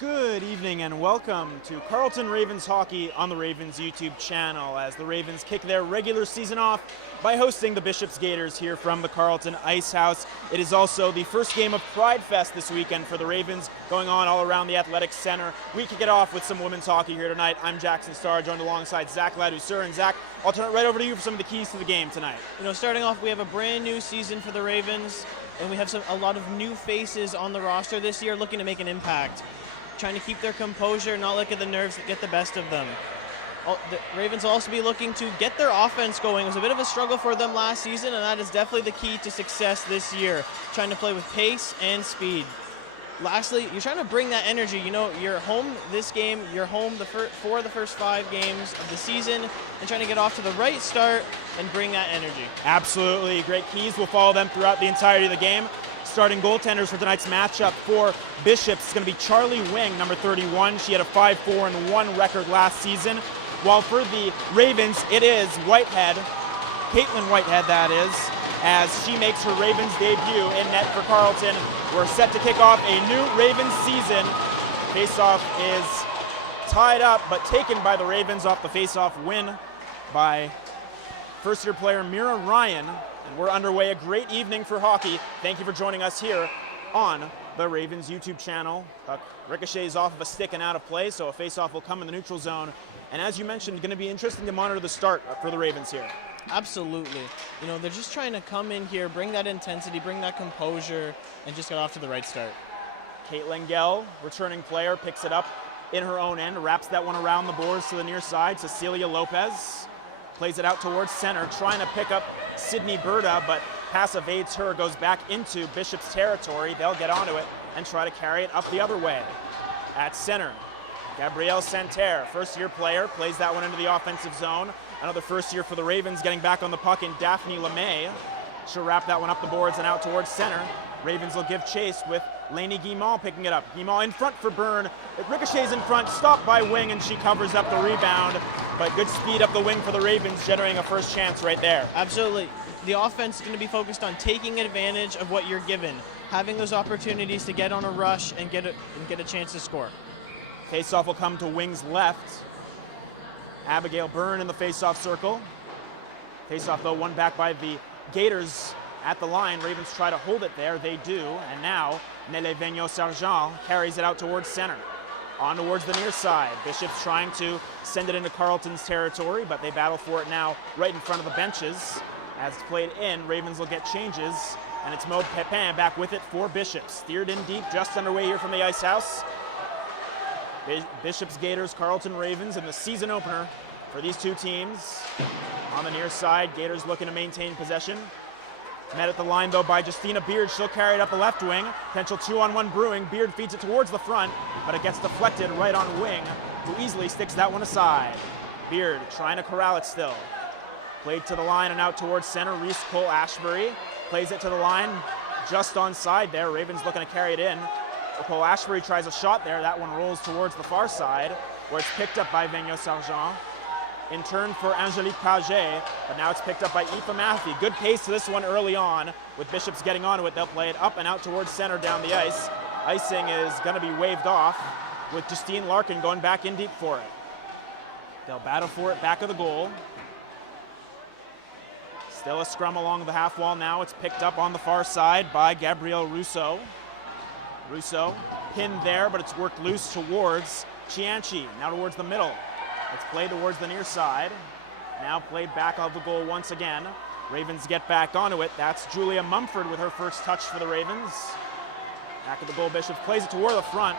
Good evening and welcome to Carleton Ravens Hockey on the Ravens YouTube channel as the Ravens kick their regular season off by hosting the Bishop's Gators here from the Carleton Ice House. It is also the first game of Pride Fest this weekend for the Ravens going on all around the Athletic Center. We kick it off with some women's hockey here tonight. I'm Jackson Starr, joined alongside Zach Ladouceur. And Zach, I'll turn it right over to you for some of the keys to the game tonight. Starting off, we have a brand new season for the Ravens, and we have a lot of new faces on the roster this year looking to make an impact. Trying to keep their composure, not let the nerves get the best of them. The Ravens will also be looking to get their offense going. It was a bit of a struggle for them last season, and that is definitely the key to success this year, trying to play with pace and speed. Lastly, you're trying to bring that energy. You're home this game, you're home for the first 5 games of the season, and trying to get off to the right start and bring that energy. Absolutely. Great keys. We'll follow them throughout the entirety of the game. Starting goaltenders for tonight's matchup for Bishops is going to be Charlie Wing, number 31. She had a 5-4-1 record last season. While for the Ravens, it is Whitehead, Caitlin Whitehead that is, as she makes her Ravens debut in net for Carleton. We're set to kick off a new Ravens season. Faceoff is tied up, but taken by the Ravens off the faceoff win by first-year player Mira Ryan. And we're underway. A great evening for hockey. Thank you for joining us here on the Ravens YouTube channel. Puck ricochets off of a stick and out of play, so a faceoff will come in the neutral zone. And as you mentioned, going to be interesting to monitor the start for the Ravens here. Absolutely. They're just trying to come in here, bring that intensity, bring that composure, and just get off to the right start. Caitlin Gell, returning player, picks it up in her own end, wraps that one around the boards to the near side. Cecilia Lopez plays it out towards center, trying to pick up Sydney Berta, but pass evades her, goes back into Bishop's territory. They'll get onto it and try to carry it up the other way. At center, Gabrielle Santerre, first-year player, plays that one into the offensive zone. Another first year for the Ravens, getting back on the puck in Daphne LeMay. She'll wrap that one up the boards and out towards center. Ravens will give chase with Lainey Guimont picking it up. Guimont in front for Byrne. It ricochets in front, stopped by Wing, and she covers up the rebound. But good speed up the wing for the Ravens, generating a first chance right there. Absolutely. The offense is going to be focused on taking advantage of what you're given, having those opportunities to get on a rush and get a chance to score. Faceoff will come to Wing's left. Abigail Byrne in the faceoff circle. Faceoff, though, won back by the Gators at the line. Ravens try to hold it there. They do. And now Nele Vigneault-Sargent carries it out towards center. On towards the near side. Bishop's trying to send it into Carleton's territory, but they battle for it now right in front of the benches. As it's played in, Ravens will get changes. And it's Maude Pepin back with it for Bishop. Steered in deep, just underway here from the Ice House. Bishop's Gators, Carleton Ravens in the season opener for these two teams. On the near side, Gators looking to maintain possession. Met at the line, though, by Justina Beard. She'll carry it up the left wing. Potential 2-on-1 brewing. Beard feeds it towards the front, but it gets deflected right on Wing, who easily sticks that one aside. Beard trying to corral it still. Played to the line and out towards center. Reese Cole-Ashbury plays it to the line, just onside there. Ravens looking to carry it in. Cole-Ashbury tries a shot there. That one rolls towards the far side, where it's picked up by Vigneault-Sargent. In turn for Angelique Paget, but now it's picked up by Aoife Matthew. Good pace to this one early on. With Bishops getting onto it, they'll play it up and out towards center down the ice. Icing is going to be waved off, with Justine Larkin going back in deep for it. They'll battle for it back of the goal. Still a scrum along the half wall now. It's picked up on the far side by Gabrielle Rousseau. Rousseau pinned there, but it's worked loose towards Chianchi. Now towards the middle. It's played towards the near side. Now played back of the goal once again. Ravens get back onto it. That's Julia Mumford with her first touch for the Ravens. Back of the goal, Bishop plays it toward the front,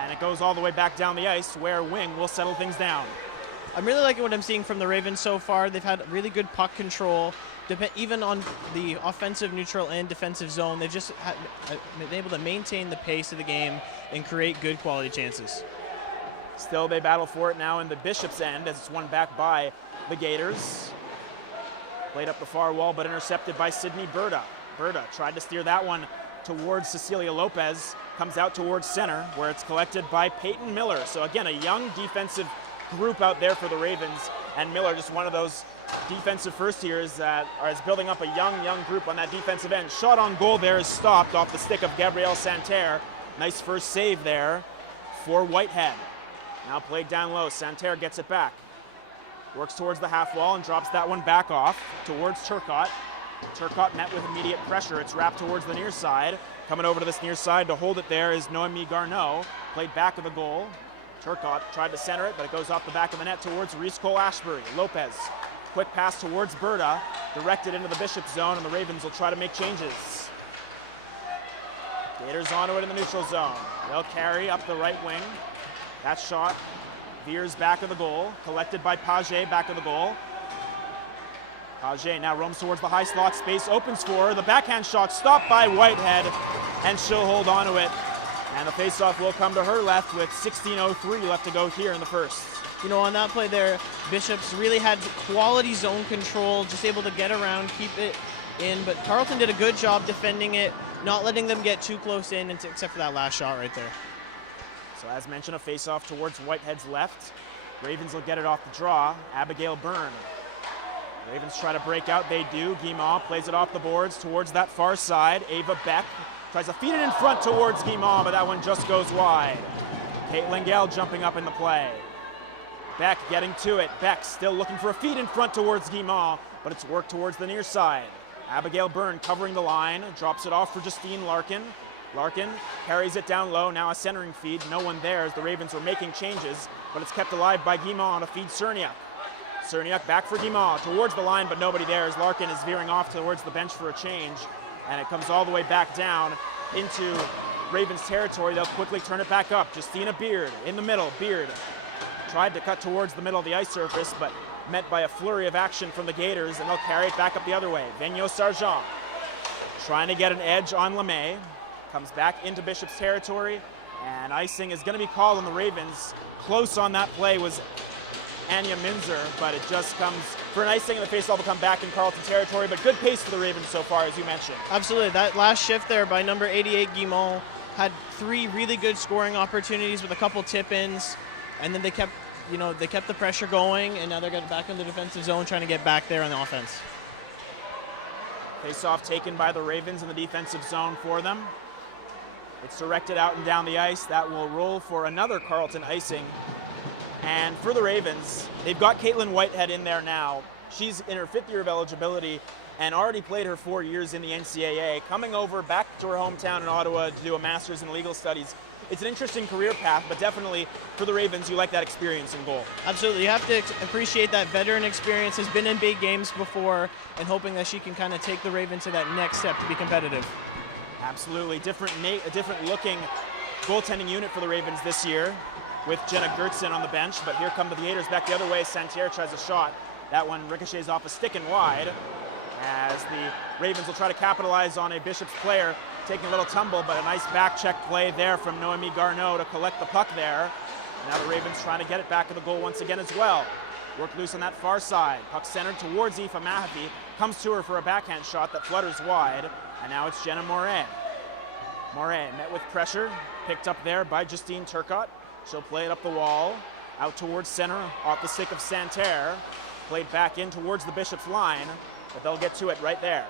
and it goes all the way back down the ice where Wing will settle things down. I'm really liking what I'm seeing from the Ravens so far. They've had really good puck control. Even on the offensive, neutral, and defensive zone, they've just been able to maintain the pace of the game and create good quality chances. Still, they battle for it now in the Bishop's end as it's won back by the Gators. Played up the far wall, but intercepted by Sydney Berta. Berta tried to steer that one towards Cecilia Lopez. Comes out towards center, where it's collected by Peyton Miller. So again, a young defensive group out there for the Ravens. And Miller, just one of those defensive first years that is building up a young group on that defensive end. Shot on goal there is stopped off the stick of Gabrielle Santerre. Nice first save there for Whitehead. Now played down low. Santerre gets it back. Works towards the half wall and drops that one back off towards Turcotte. Turcotte met with immediate pressure. It's wrapped towards the near side. Coming over to this near side to hold it there is Noémie Garneau. Played back of the goal. Turcotte tried to center it, but it goes off the back of the net towards Reese Cole-Ashbury. Lopez, quick pass towards Berta, directed into the Bishop zone, and the Ravens will try to make changes. Gators onto it in the neutral zone. They'll carry up the right wing. That shot veers back of the goal, collected by Paget back of the goal. Paget now roams towards the high slot space, opens for her. The backhand shot stopped by Whitehead, and she'll hold on to it. And the faceoff will come to her left with 16:03 left to go here in the first. You know, on that play there, Bishops really had quality zone control, just able to get around, keep it in. But Carleton did a good job defending it, not letting them get too close in, except for that last shot right there. So as mentioned, a faceoff towards Whitehead's left. Ravens will get it off the draw. Abigail Byrne. Ravens try to break out, they do. Guimond plays it off the boards towards that far side. Ava Beck tries to feed it in front towards Guimond, but that one just goes wide. Kate Lengel jumping up in the play. Beck getting to it. Beck still looking for a feed in front towards Guimond, but it's worked towards the near side. Abigail Byrne covering the line, drops it off for Justine Larkin. Larkin carries it down low, now a centering feed. No one there as the Ravens were making changes, but it's kept alive by Guimond to feed Cerniak. Cerniak back for Guimond, towards the line, but nobody there as Larkin is veering off towards the bench for a change. And it comes all the way back down into Ravens territory. They'll quickly turn it back up. Justina Beard in the middle. Beard tried to cut towards the middle of the ice surface, but met by a flurry of action from the Gators, and they'll carry it back up the other way. Vigneault Sargent trying to get an edge on LeMay. Comes back into Bishop's territory, and icing is going to be called on the Ravens. Close on that play was Anya Minzer, but it just comes for an icing, and the faceoff will come back in Carleton territory, but good pace for the Ravens so far, as you mentioned. Absolutely. That last shift there by number 88, Guimond, had 3 really good scoring opportunities with a couple tip-ins, and then they kept the pressure going, and now they're getting back in the defensive zone, trying to get back there on the offense. Faceoff taken by the Ravens in the defensive zone for them. It's directed out and down the ice. That will roll for another Carleton icing. And for the Ravens, they've got Caitlin Whitehead in there now. She's in her 5th year of eligibility and already played her 4 years in the NCAA, coming over back to her hometown in Ottawa to do a master's in legal studies. It's an interesting career path, but definitely for the Ravens, you like that experience in goal. Absolutely. You have to appreciate that veteran experience, has been in big games before, and hoping that she can kind of take the Ravens to that next step to be competitive. Absolutely. A different looking goaltending unit for the Ravens this year with Jenna Gertzen on the bench, but here come the Gators back the other way. Santerre tries a shot. That one ricochets off a stick and wide as the Ravens will try to capitalize on a Bishop's player taking a little tumble, but a nice back check play there from Noémie Garneau to collect the puck there. And now the Ravens trying to get it back to the goal once again as well. Work loose on that far side. Puck centered towards Aoife Mahaffey. Comes to her for a backhand shot that flutters wide. And now it's Jenna Moret. Moret met with pressure. Picked up there by Justine Turcotte. She'll play it up the wall. Out towards center. Off the stick of Santerre. Played back in towards the Bishop's line. But they'll get to it right there.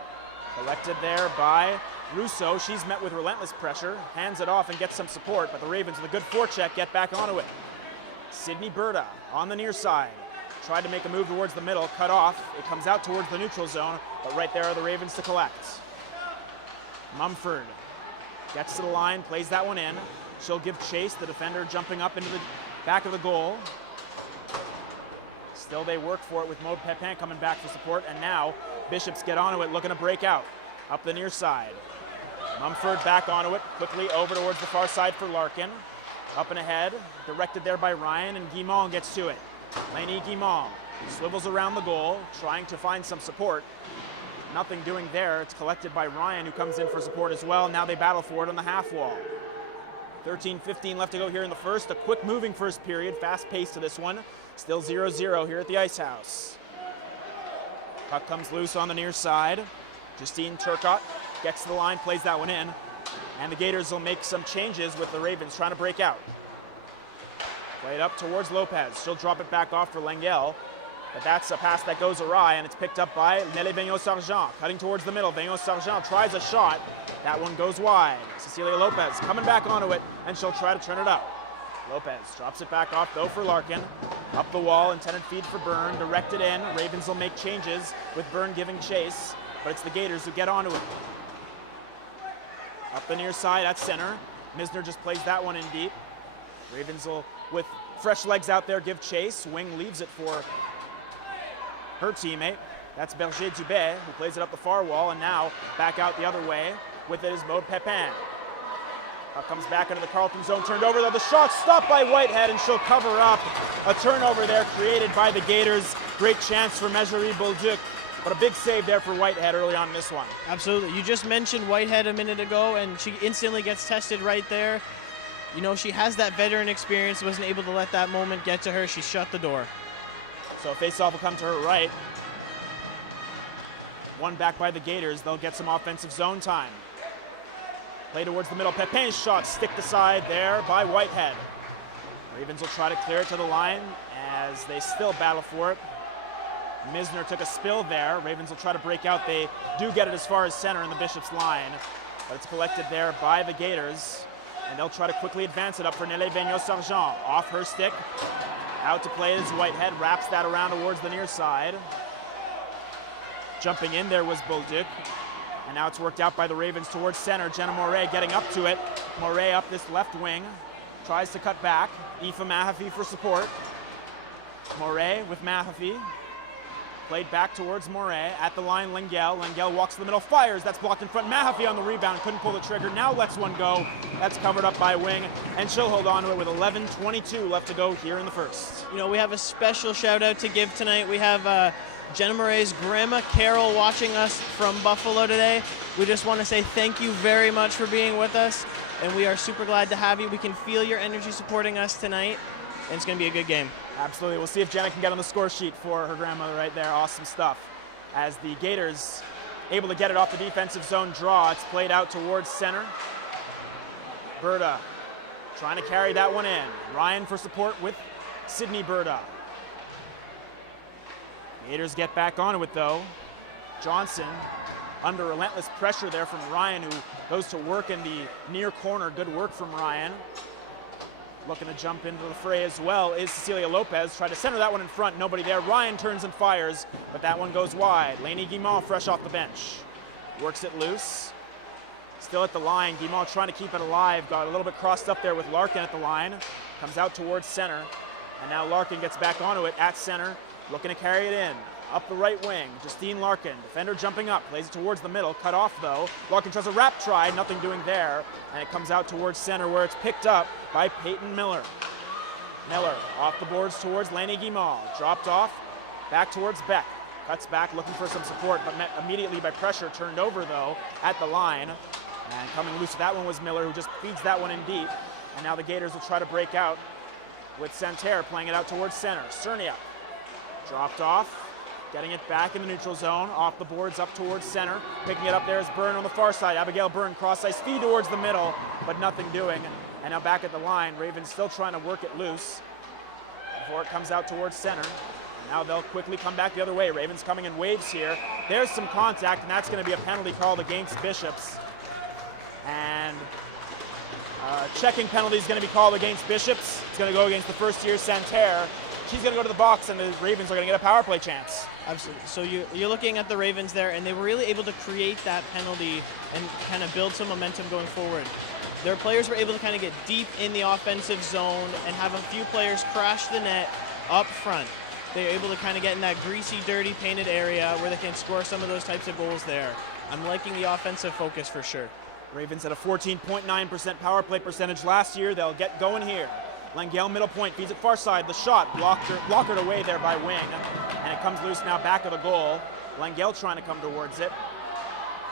Collected there by Rousseau. She's met with relentless pressure. Hands it off and gets some support. But the Ravens with a good forecheck get back onto it. Sydney Berta on the near side. Tried to make a move towards the middle, cut off. It comes out towards the neutral zone, but right there are the Ravens to collect. Mumford gets to the line, plays that one in. She'll give chase, the defender jumping up into the back of the goal. Still they work for it with Maud Pepin coming back for support, and now Bishops get onto it, looking to break out up the near side. Mumford back onto it, quickly over towards the far side for Larkin. Up and ahead, directed there by Ryan, and Guimond gets to it. Lainey Guimond swivels around the goal, trying to find some support. Nothing doing there. It's collected by Ryan, who comes in for support as well. Now they battle for it on the half wall. 13-15 left to go here in the first. A quick moving first period, fast pace to this one. Still 0-0 here at the Ice House. Puck comes loose on the near side. Justine Turcotte gets to the line, plays that one in. And the Gators will make some changes with the Ravens trying to break out. Played up towards Lopez. She'll drop it back off for Lengel. But that's a pass that goes awry, and it's picked up by Nelly Vigneault Sargent. Cutting towards the middle. Vigneault Sargent tries a shot. That one goes wide. Cecilia Lopez coming back onto it, and she'll try to turn it up. Lopez drops it back off though for Larkin. Up the wall, intended feed for Byrne, directed in. Ravens will make changes with Byrne giving chase, but it's the Gators who get onto it. Up the near side at center. Misner just plays that one in deep. Ravens will, with fresh legs out there, give chase. Wing leaves it for her teammate. That's Berger Dubé, who plays it up the far wall, and now back out the other way. With it is Maud Pepin. Comes back into the Carleton zone, turned over though. The shot stopped by Whitehead, and she'll cover up a turnover there created by the Gators. Great chance for Marjorie Bolduc, but a big save there for Whitehead early on in this one. Absolutely. You just mentioned Whitehead a minute ago, and she instantly gets tested right there. You know, she has that veteran experience, wasn't able to let that moment get to her. She shut the door. So face-off will come to her right. One back by the Gators. They'll get some offensive zone time. Play towards the middle. Pepin's shot sticked aside there by Whitehead. Ravens will try to clear it to the line as they still battle for it. Misner took a spill there. Ravens will try to break out. They do get it as far as center in the Bishop's line, but it's collected there by the Gators, and they'll try to quickly advance it up for Nelly Vigneault-Sargent. Off her stick. Out to play is Whitehead. Wraps that around towards the near side. Jumping in there was Bolduc. And now it's worked out by the Ravens towards center. Jenna Moret getting up to it. Moret up this left wing. Tries to cut back. Aoife Mahaffey for support. Moret with Mahaffey. Played back towards Moret. At the line, Lengel. Lengel walks to the middle, fires. That's blocked in front. Mahaffey on the rebound. Couldn't pull the trigger. Now lets one go. That's covered up by Wing. And she'll hold on to it with 11:22 left to go here in the first. You know, we have a special shout out to give tonight. We have Jenna Moret's grandma Carol watching us from Buffalo today. We just want to say thank you very much for being with us, and we are super glad to have you. We can feel your energy supporting us tonight, and it's going to be a good game. Absolutely. We'll see if Jenna can get on the score sheet for her grandmother right there. Awesome stuff. As the Gators able to get it off the defensive zone draw, it's played out towards center. Berta trying to carry that one in. Ryan for support with Sydney Berta. Gators get back onto it though. Johnson under relentless pressure there from Ryan, who goes to work in the near corner. Good work from Ryan. Looking to jump into the fray as well is Cecilia Lopez. Tried to center that one in front, nobody there. Ryan turns and fires, but that one goes wide. Lainey Guimont fresh off the bench. Works it loose. Still at the line. Guimont trying to keep it alive. Got a little bit crossed up there with Larkin at the line. Comes out towards center. And now Larkin gets back onto it at center. Looking to carry it in. Up the right wing, Justine Larkin. Defender jumping up, plays it towards the middle. Cut off though. Larkin tries a wrap try, nothing doing there. And it comes out towards center where it's picked up by Peyton Miller. Miller off the boards towards Lainey Guimont. Dropped off, back towards Beck. Cuts back, looking for some support, but met immediately by pressure. Turned over though at the line. And coming loose with that one was Miller, who just feeds that one in deep. And now the Gators will try to break out with Santerre playing it out towards center. Cernia dropped off. Getting it back in the neutral zone, off the boards up towards center. Picking it up there is Byrne on the far side. Abigail Byrne cross-ice feed towards the middle, but nothing doing. And now back at the line, Ravens still trying to work it loose before it comes out towards center. Now they'll quickly come back the other way. Ravens coming in waves here. There's some contact, and that's going to be a penalty called against Bishops. And checking penalty is going to be called against Bishops. It's going to go against the first-year Santerre. She's going to go to the box, and the Ravens are going to get a power play chance. Absolutely. So you're looking at the Ravens there, and they were really able to create that penalty and kind of build some momentum going forward. Their players were able to kind of get deep in the offensive zone and have a few players crash the net up front. They're able to kind of get in that greasy, dirty, painted area where they can score some of those types of goals there. I'm liking the offensive focus for sure. Ravens had a 14.9% power play percentage last year. They'll get going here. Lengel middle point, feeds it far side. The shot blockered away there by Wing, and it comes loose now back of the goal. Lengel trying to come towards it.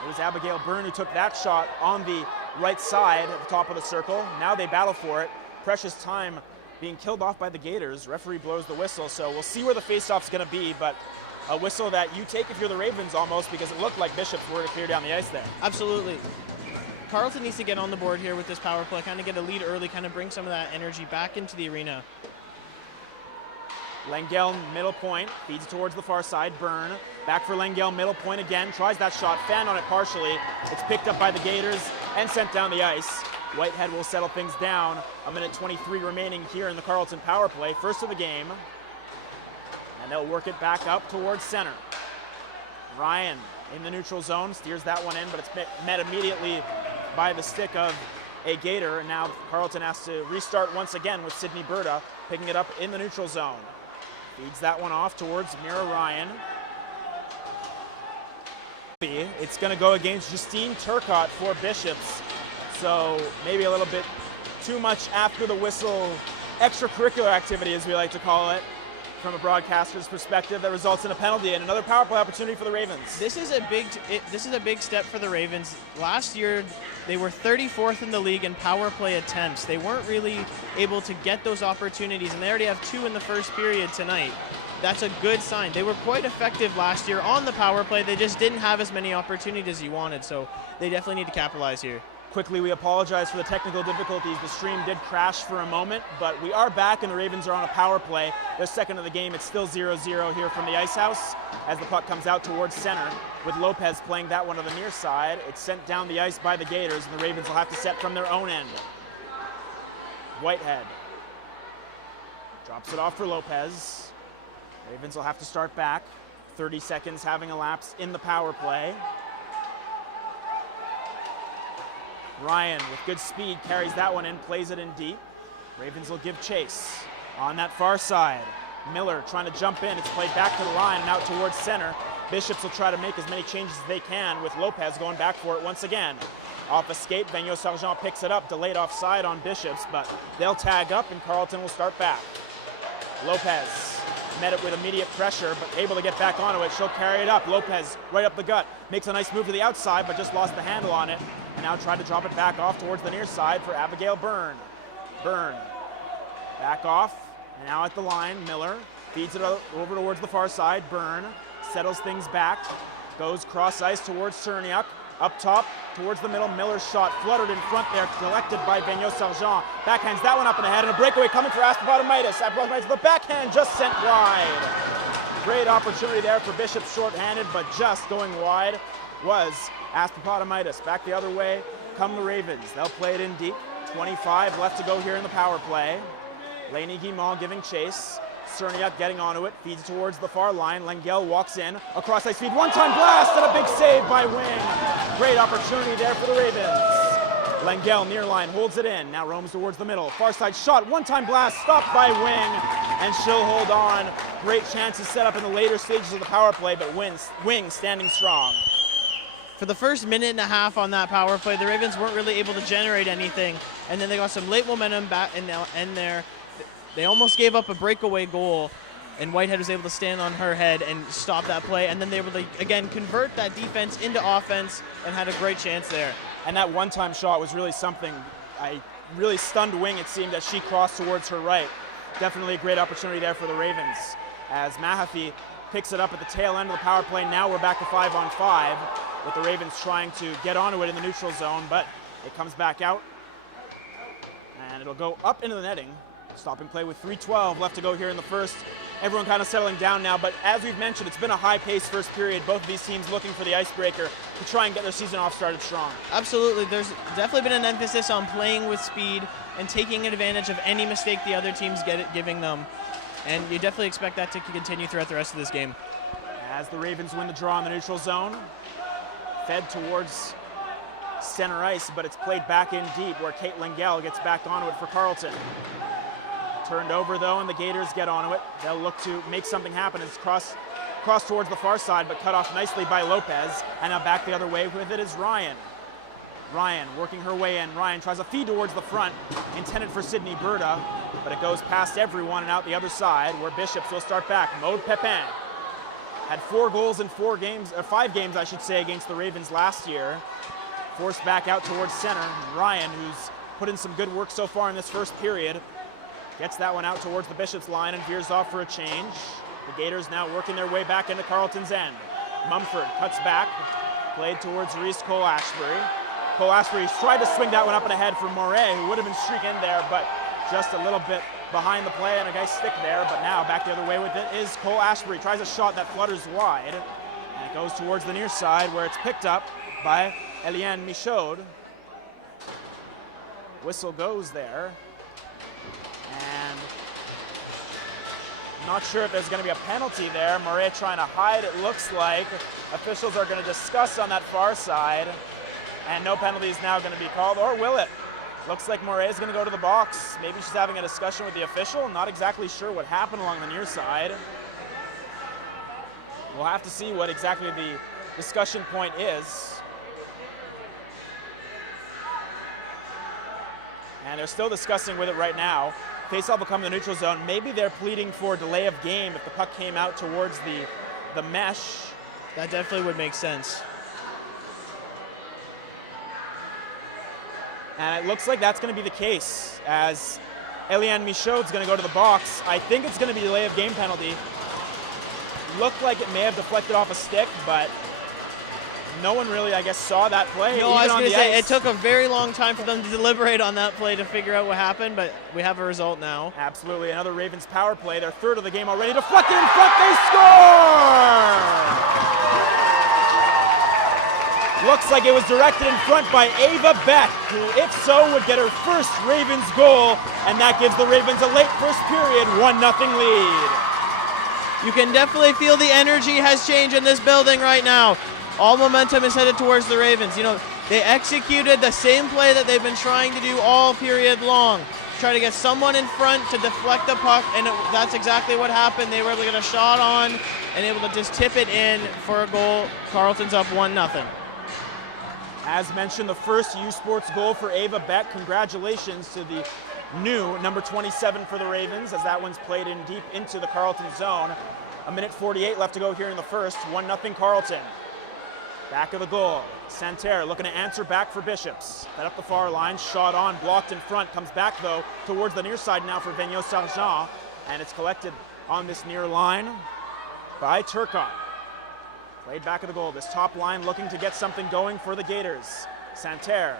It was Abigail Byrne who took that shot on the right side at the top of the circle. Now they battle for it. Precious time being killed off by the Gators. Referee blows the whistle, so we'll see where the faceoff's going to be, but a whistle that you take if you're the Ravens almost, because it looked like Bishops were to clear down the ice there. Absolutely. Carleton needs to get on the board here with this power play, kind of get a lead early, kind of bring some of that energy back into the arena. Lengel middle point, feeds towards the far side. Byrne back for Lengel, middle point again, tries that shot, fanned on it partially. It's picked up by the Gators and sent down the ice. Whitehead will settle things down. 1:23 remaining here in the Carleton power play, first of the game. And they'll work it back up towards center. Ryan in the neutral zone, steers that one in, but it's met immediately by the stick of a Gator. And now Carleton has to restart once again with Sydney Berta picking it up in the neutral zone. Feeds that one off towards Mira Ryan. It's going to go against Justine Turcotte for Bishops. So maybe a little bit too much after the whistle extracurricular activity, as we like to call it, from a broadcaster's perspective, that results in a penalty and another power play opportunity for the Ravens. This is a big step for the Ravens. Last year, they were 34th in the league in power play attempts. They weren't really able to get those opportunities, and they already have 2 in the first period tonight. That's a good sign. They were quite effective last year on the power play. They just didn't have as many opportunities as you wanted, so they definitely need to capitalize here. Quickly, we apologize for the technical difficulties. The stream did crash for a moment, but we are back and the Ravens are on a power play. Their second of the game. It's still 0-0 here from the Ice House as the puck comes out towards center with Lopez playing that one to the near side. It's sent down the ice by the Gators, and the Ravens will have to set from their own end. Whitehead drops it off for Lopez. Ravens will have to start back. 30 seconds having elapsed in the power play. Ryan with good speed carries that one in, plays it in deep. Ravens will give chase on that far side. Miller trying to jump in. It's played back to the line and out towards center. Bishops will try to make as many changes as they can with Lopez going back for it once again. Off a skate, Vigneault-Sargent picks it up, delayed offside on Bishops, but they'll tag up and Carleton will start back. Lopez met it with immediate pressure, but able to get back onto it. She'll carry it up. Lopez right up the gut. Makes a nice move to the outside, but just lost the handle on it. And now tried to drop it back off towards the near side for Abigail Byrne. Byrne back off, and now at the line, Miller feeds it over towards the far side. Byrne settles things back, goes cross ice towards Cerniak. Up top towards the middle, Miller's shot fluttered in front there, collected by Vigneault-Sargent. Backhands that one up and ahead, and a breakaway coming for Aspapotamaitis. Aspapotamaitis, the backhand just sent wide. Great opportunity there for Bishop, short-handed, but just going wide was Aspapotamaitis. Back the other way come the Ravens. They'll play it in deep. 25 left to go here in the power play. Lainey Guimond giving chase. Cerniak getting onto it, feeds towards the far line. Lengel walks in, across ice feed, one-time blast, and a big save by Wing. Great opportunity there for the Ravens. Lengel near line holds it in, now roams towards the middle. Far side shot, one-time blast, stopped by Wing, and she'll hold on. Great chances set up in the later stages of the power play, but Wing standing strong. For the first minute and a half on that power play, the Ravens weren't really able to generate anything, and then they got some late momentum back in the end there. They almost gave up a breakaway goal, and Whitehead was able to stand on her head and stop that play, and then they were able to, again, convert that defense into offense and had a great chance there. And that one-time shot was really something. I really stunned Wing, it seemed, as she crossed towards her right. Definitely a great opportunity there for the Ravens, as Mahaffey picks it up at the tail end of the power play. Now we're back to 5-on-5, with the Ravens trying to get onto it in the neutral zone, but it comes back out, and it'll go up into the netting. Stopping play with 3:12 left to go here in the first. Everyone kind of settling down now, but as we've mentioned, it's been a high-paced first period. Both of these teams looking for the icebreaker to try and get their season off started strong. Absolutely. There's definitely been an emphasis on playing with speed and taking advantage of any mistake the other teams giving them. And you definitely expect that to continue throughout the rest of this game. As the Ravens win the draw in the neutral zone, fed towards center ice, but it's played back in deep where Kate Lengel gets back onto it for Carleton. Turned over though, and the Gators get onto it. They'll look to make something happen. It's cross towards the far side, but cut off nicely by Lopez. And now back the other way with it is Ryan. Ryan working her way in. Ryan tries a feed towards the front, intended for Sydney Berta, but it goes past everyone and out the other side, where Bishops will start back. Maude Pepin had 4 goals in 5 games, I should say, against the Ravens last year. Forced back out towards center. Ryan, who's put in some good work so far in this first period, gets that one out towards the Bishops line and veers off for a change. The Gators now working their way back into Carleton's end. Mumford cuts back, played towards Reese Cole-Ashbury. Cole-Ashbury tried to swing that one up and ahead for Moret, who would have been streaking in there, but just a little bit behind the play and a nice stick there. But now back the other way with it is Cole-Ashbury. Tries a shot that flutters wide, and it goes towards the near side where it's picked up by Eliane Michaud. Whistle goes there. And not sure if there's going to be a penalty there. Murray trying to hide, it looks like. Officials are going to discuss on that far side. And no penalty is now going to be called, or will it? Looks like Murray is going to go to the box. Maybe she's having a discussion with the official. Not exactly sure what happened along the near side. We'll have to see what exactly the discussion point is. And they're still discussing with it right now. Faceoff will come to the neutral zone. Maybe they're pleading for delay of game if the puck came out towards the mesh. That definitely would make sense. And it looks like that's going to be the case, as Eliane Michaud's going to go to the box. I think it's going to be delay of game penalty. Looked like it may have deflected off a stick, but no one really, I guess, saw that play. No, I was going to say, it took a very long time for them to deliberate on that play to figure out what happened, but we have a result now. Absolutely. Another Ravens power play, their third of the game already. Deflected in front, they score! Looks like it was directed in front by Ava Beck, who, if so, would get her first Ravens goal, and that gives the Ravens a late first period 1-0 lead. You can definitely feel the energy has changed in this building right now. All momentum is headed towards the Ravens. You know, they executed the same play that they've been trying to do all period long. Try to get someone in front to deflect the puck, and that's exactly what happened. They were able to get a shot on and able to just tip it in for a goal. Carleton's up 1-0. As mentioned, the first U Sports goal for Ava Beck. Congratulations to the new number 27 for the Ravens, as that one's played in deep into the Carleton zone. 1:48 left to go here in the first. 1-0 Carleton. Back of the goal. Santerre looking to answer back for Bishops. Head up the far line, shot on, blocked in front. Comes back though towards the near side now for Vigneault-Sargent, and it's collected on this near line by Turcotte. Played back of the goal. This top line looking to get something going for the Gators. Santerre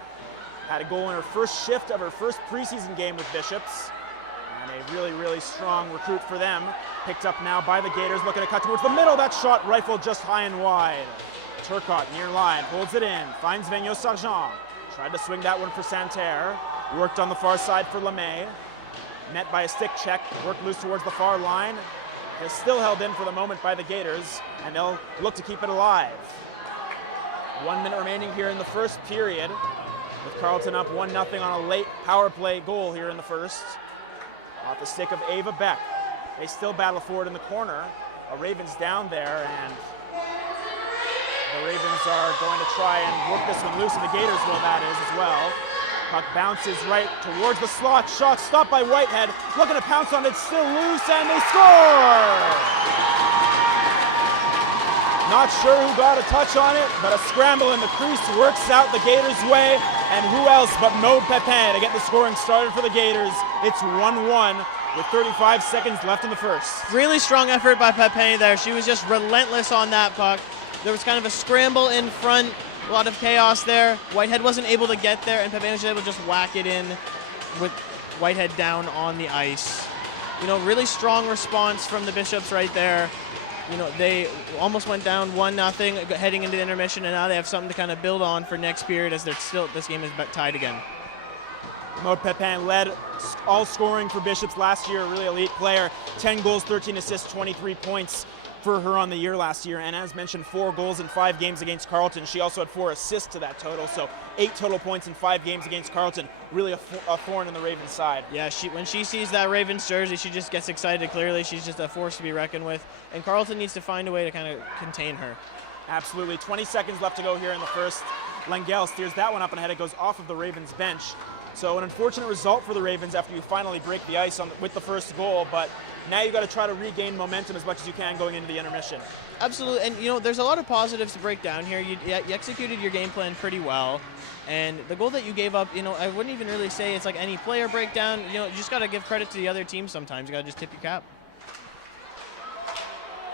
had a goal in her first shift of her first preseason game with Bishops. And a really, really strong recruit for them. Picked up now by the Gators, looking to cut towards the middle. That shot rifled just high and wide. Turcotte near line, holds it in, finds Vigneault-Sargent. Tried to swing that one for Santerre. Worked on the far side for LeMay. Met by a stick check, worked loose towards the far line. Is still held in for the moment by the Gators, and they'll look to keep it alive. 1 minute remaining here in the first period, with Carleton up 1-0 on a late power play goal here in the first. Off the stick of Ava Beck. They still battle forward in the corner. A Ravens down there, and the Ravens are going to try and work this one loose, and the Gators will, that is, as well. Puck bounces right towards the slot. Shot stopped by Whitehead. Looking to pounce on it, still loose, and they score! Not sure who got a touch on it, but a scramble in the crease works out the Gators' way. And who else but Maud Pepin to get the scoring started for the Gators. It's 1-1 with 35 seconds left in the first. Really strong effort by Pepin there. She was just relentless on that puck. There was kind of a scramble in front. A lot of chaos there. Whitehead wasn't able to get there, and Pepin was able to just whack it in with Whitehead down on the ice. You know, really strong response from the Bishops right there. You know, they almost went down 1-0 heading into the intermission, and now they have something to kind of build on for next period, as they're still, this game is tied again. Maud Pepin led all scoring for Bishops last year, a really elite player. 10 goals, 13 assists, 23 points for her on the year last year, and as mentioned, 4 goals in 5 games against Carleton. She also had 4 assists to that total, so 8 total points in 5 games against Carleton. Really a thorn in the Ravens' side. Yeah, when she sees that Ravens jersey, she just gets excited. Clearly, she's just a force to be reckoned with, and Carleton needs to find a way to kind of contain her. Absolutely. 20 seconds left to go here in the first. Lengel steers that one up and ahead. It goes off of the Ravens' bench. So an unfortunate result for the Ravens after you finally break the ice with the first goal, but now you've got to try to regain momentum as much as you can going into the intermission. Absolutely, and you know, there's a lot of positives to break down here. You executed your game plan pretty well, and the goal that you gave up, you know, I wouldn't even really say it's like any player breakdown. You know, you just got to give credit to the other team sometimes. You got to just tip your cap.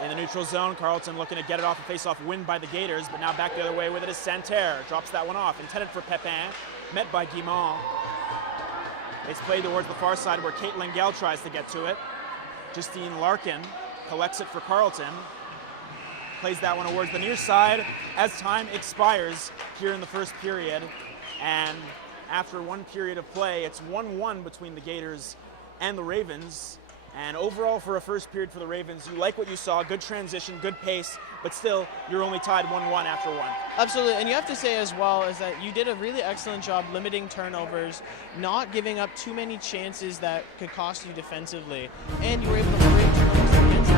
In the neutral zone, Carleton looking to get it off a face-off win by the Gators, but now back the other way with it is Santerre. Drops that one off, intended for Pepin, met by Guimond. It's played towards the far side where Kate Lengel tries to get to it. Justine Larkin collects it for Carleton. Plays that one towards the near side as time expires here in the first period. And after one period of play. It's 1-1 between the Gators and the Ravens. And overall, for a first period for the Ravens, you like what you saw, good transition, good pace, but still, you're only tied 1-1 after one. Absolutely, and you have to say as well is that you did a really excellent job limiting turnovers, not giving up too many chances that could cost you defensively, and you were able to create turnovers against the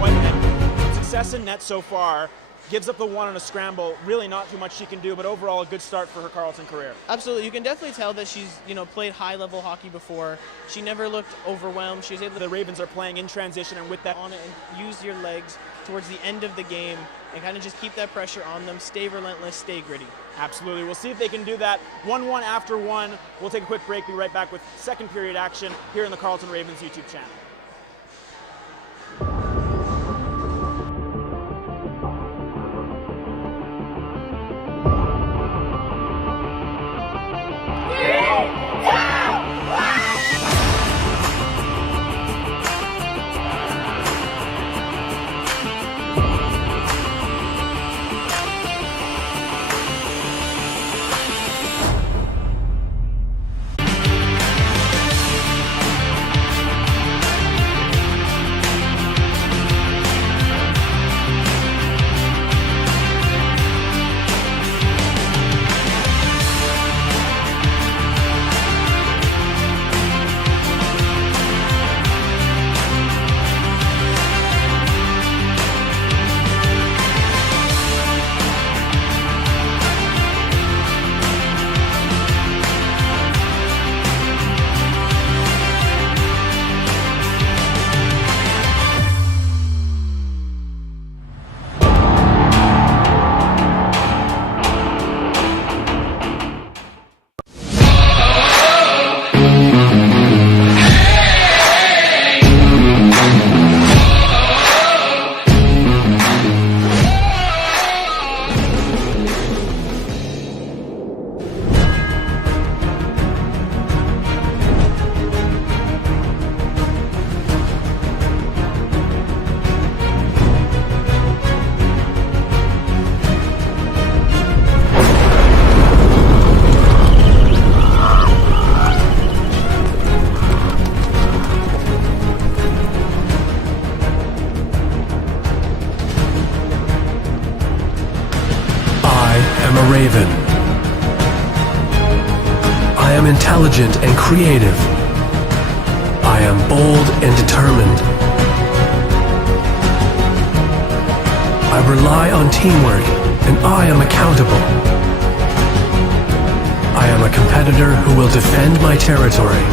Absolutely. Success in net so far. Gives up the one on a scramble. Really not too much she can do, but overall a good start for her Carleton career. Absolutely. You can definitely tell that she's, played high-level hockey before. She never looked overwhelmed. She was able to... The Ravens are playing in transition, and with that on it and use your legs towards the end of the game and kind of just keep that pressure on them. Stay relentless, stay gritty. Absolutely. We'll see if they can do that. 1-1 after one. We'll take a quick break. Be right back with second period action here in the Carleton Ravens YouTube channel. Raven. I am intelligent and creative. I am bold and determined. I rely on teamwork, and I am accountable. I am a competitor who will defend my territory.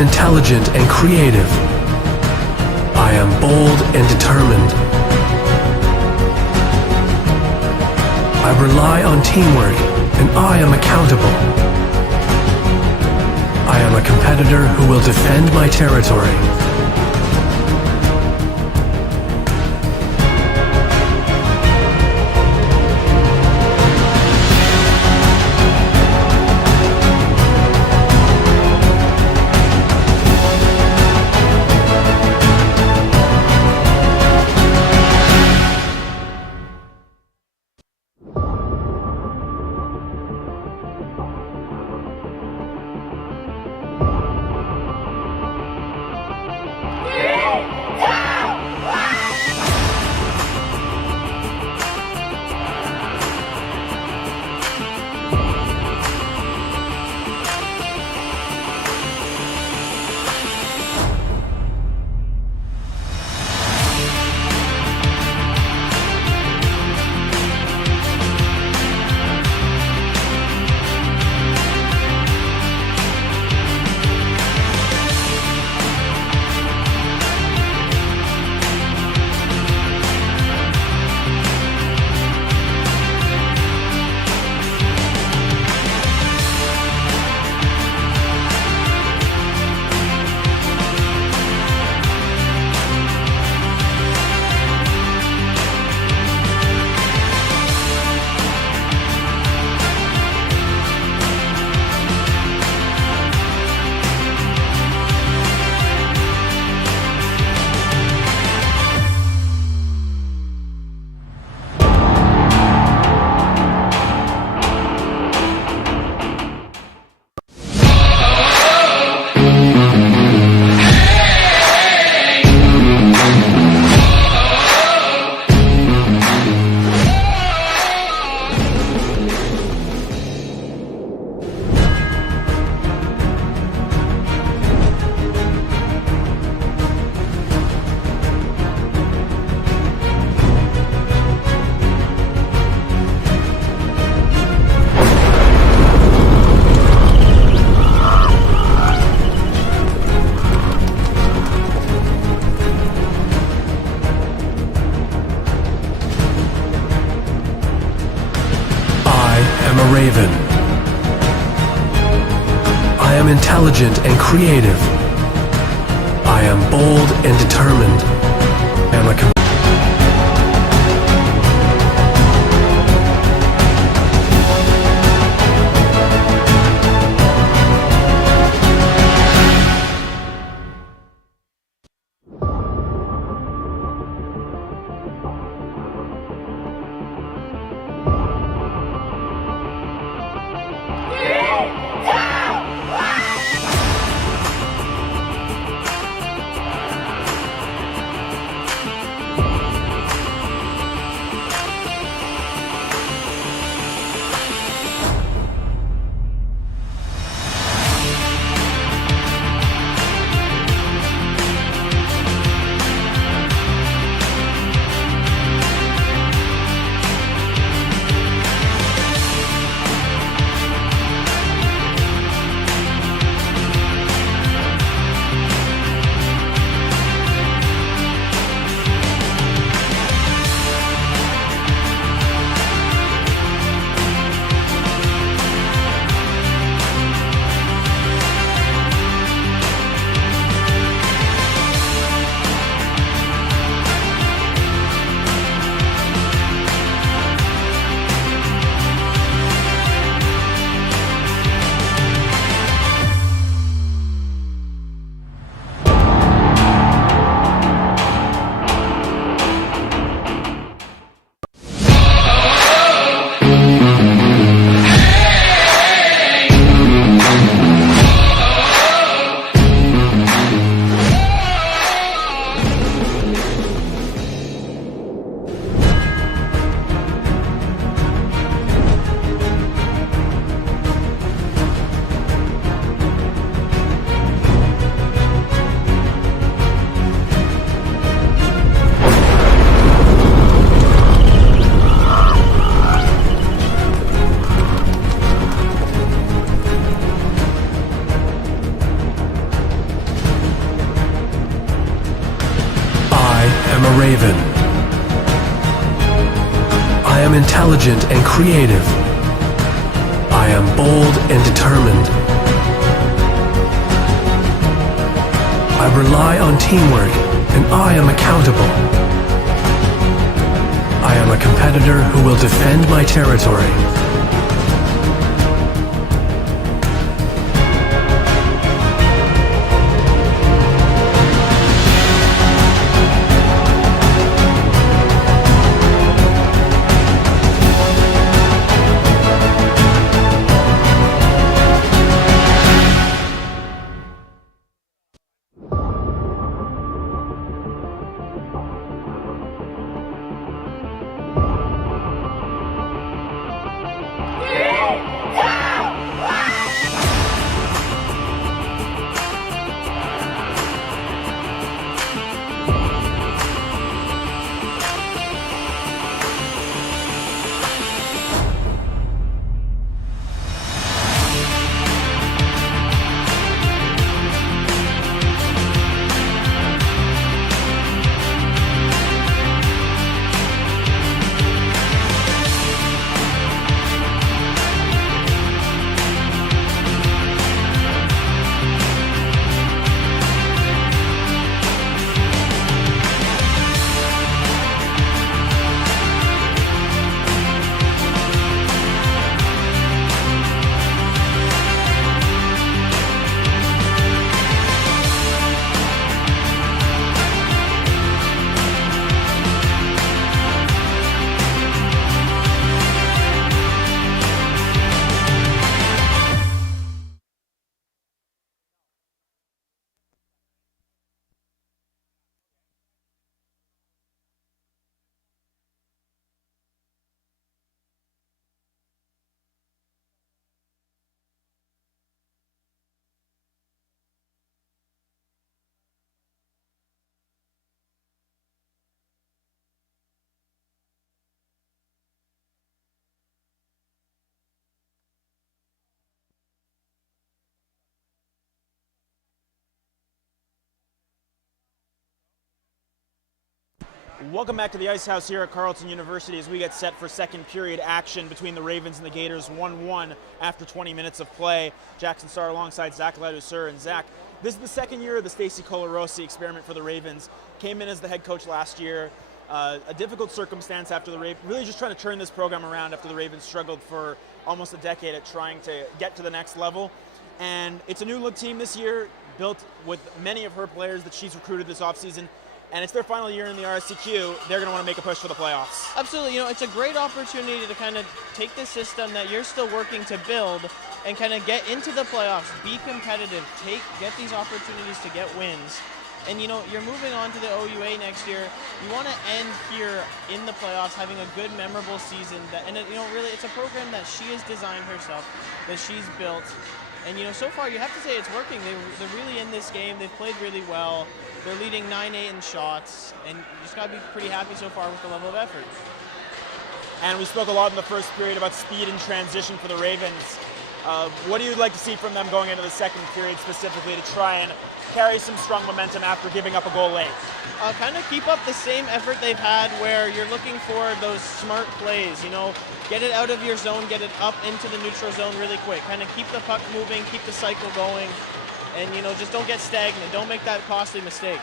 intelligent and creative. I am bold and determined. I rely on teamwork, and I am accountable. I am a competitor who will defend my territory. Raven. I am intelligent and creative. I am bold and determined. I am a intelligent and creative. I am bold and determined. I rely on teamwork, and I am accountable. I am a competitor who will defend my territory. Welcome back to the Ice House here at Carleton University as we get set for second period action between the Ravens and the Gators, 1-1 after 20 minutes of play. Jackson Starr alongside Zach Ladouceur. And Zach, this is the second year of the Stacey Colarosi experiment for the Ravens. Came in as the head coach last year. A difficult circumstance after the Ravens, really just trying to turn this program around after the Ravens struggled for almost a decade at trying to get to the next level. And it's a new look team this year, built with many of her players that she's recruited this offseason. And it's their final year in the RSCQ. They're going to want to make a push for the playoffs. Absolutely. You know, it's a great opportunity to kind of take the system that you're still working to build and kind of get into the playoffs, be competitive, get these opportunities to get wins. And, you know, you're moving on to the OUA next year. You want to end here in the playoffs having a good, memorable season. You know, really, it's a program that she has designed herself, that she's built. And, you know, so far, you have to say it's working. They're really in this game. They've played really well. They're leading 9-8 in shots, and you just got to be pretty happy so far with the level of effort. And we spoke a lot in the first period about speed and transition for the Ravens. What do you like to see from them going into the second period specifically to try and carry some strong momentum after giving up a goal late? Kind of keep up the same effort they've had where you're looking for those smart plays, you know, get it out of your zone, get it up into the neutral zone really quick. Kind of keep the puck moving, keep the cycle going. And, you know, just don't get stagnant. Don't make that costly mistake.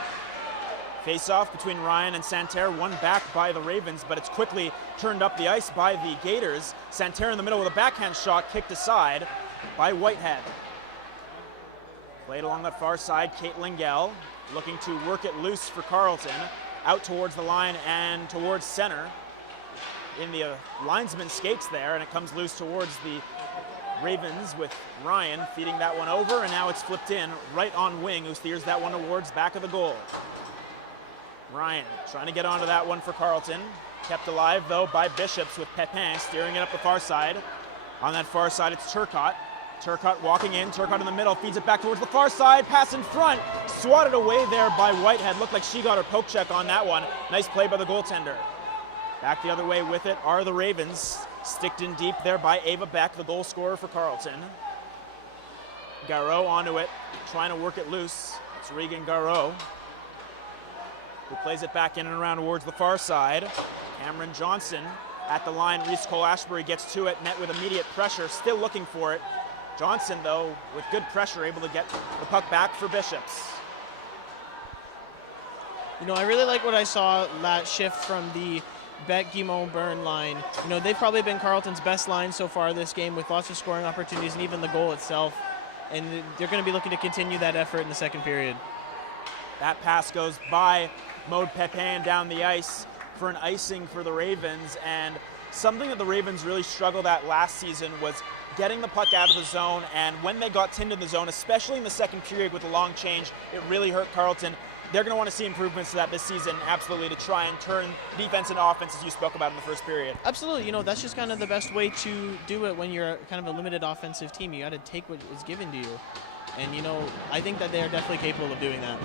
Face-off between Ryan and Santerre, won back by the Ravens, but it's quickly turned up the ice by the Gators. Santerre in the middle with a backhand shot, kicked aside by Whitehead. Played along that far side, Kate Lingell looking to work it loose for Carleton. Out towards the line and towards center. In the linesman skates there, and it comes loose towards the Ravens with Ryan feeding that one over, and now it's flipped in right on wing, who steers that one towards back of the goal. Ryan trying to get onto that one for Carleton. Kept alive, though, by Bishops with Pepin steering it up the far side. On that far side, it's Turcotte. Turcotte walking in, Turcotte in the middle, feeds it back towards the far side, pass in front, swatted away there by Whitehead. Looked like she got her poke check on that one. Nice play by the goaltender. Back the other way with it are the Ravens. Sticked in deep there by Ava Beck, the goal scorer for Carleton. Garreau onto it, trying to work it loose. It's Regan Garreau, who plays it back in and around towards the far side. Cameron Johnson at the line. Reese Cole-Ashbury gets to it, met with immediate pressure, still looking for it. Johnson, though, with good pressure, able to get the puck back for Bishops. You know, I really like what I saw that shift from the Beck, Guimond, Byrne line. You know, they've probably been Carleton's best line so far this game with lots of scoring opportunities and even the goal itself. And they're going to be looking to continue that effort in the second period. That pass goes by Maud Pepin down the ice for an icing for the Ravens. And something that the Ravens really struggled at last season was getting the puck out of the zone. And when they got into the zone, especially in the second period with the long change, it really hurt Carleton. They're going to want to see improvements to that this season, absolutely, to try and turn defense into offense, as you spoke about in the first period. Absolutely. You know, that's just kind of the best way to do it when you're kind of a limited offensive team. You got to take what is given to you. And, you know, I think that they are definitely capable of doing that.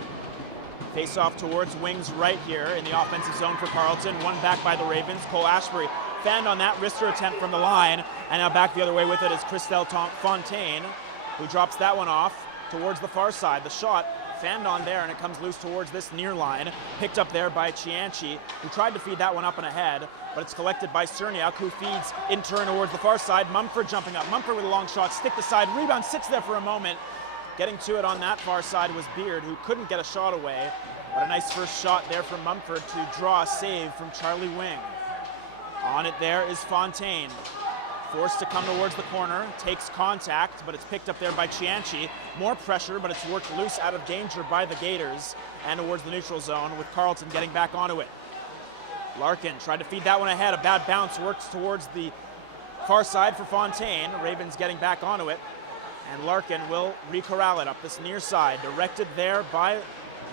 Face off towards wings right here in the offensive zone for Carleton. One back by the Ravens. Cole-Ashbury fanned on that wrister attempt from the line. And now back the other way with it is Christelle Fontaine, who drops that one off towards the far side. The shot fanned on there, and it comes loose towards this near line. Picked up there by Cianci, who tried to feed that one up and ahead, but it's collected by Cerniak, who feeds in turn towards the far side. Mumford jumping up. Mumford with a long shot, stick to side, rebound, sits there for a moment. Getting to it on that far side was Beard, who couldn't get a shot away, but a nice first shot there from Mumford to draw a save from Charlie Wing. On it there is Fontaine. Forced to come towards the corner, takes contact, but it's picked up there by Cianci. More pressure, but it's worked loose out of danger by the Gators and towards the neutral zone, with Carleton getting back onto it. Larkin tried to feed that one ahead. A bad bounce works towards the far side for Fontaine. Ravens getting back onto it, and Larkin will re-corral it up this near side. Directed there by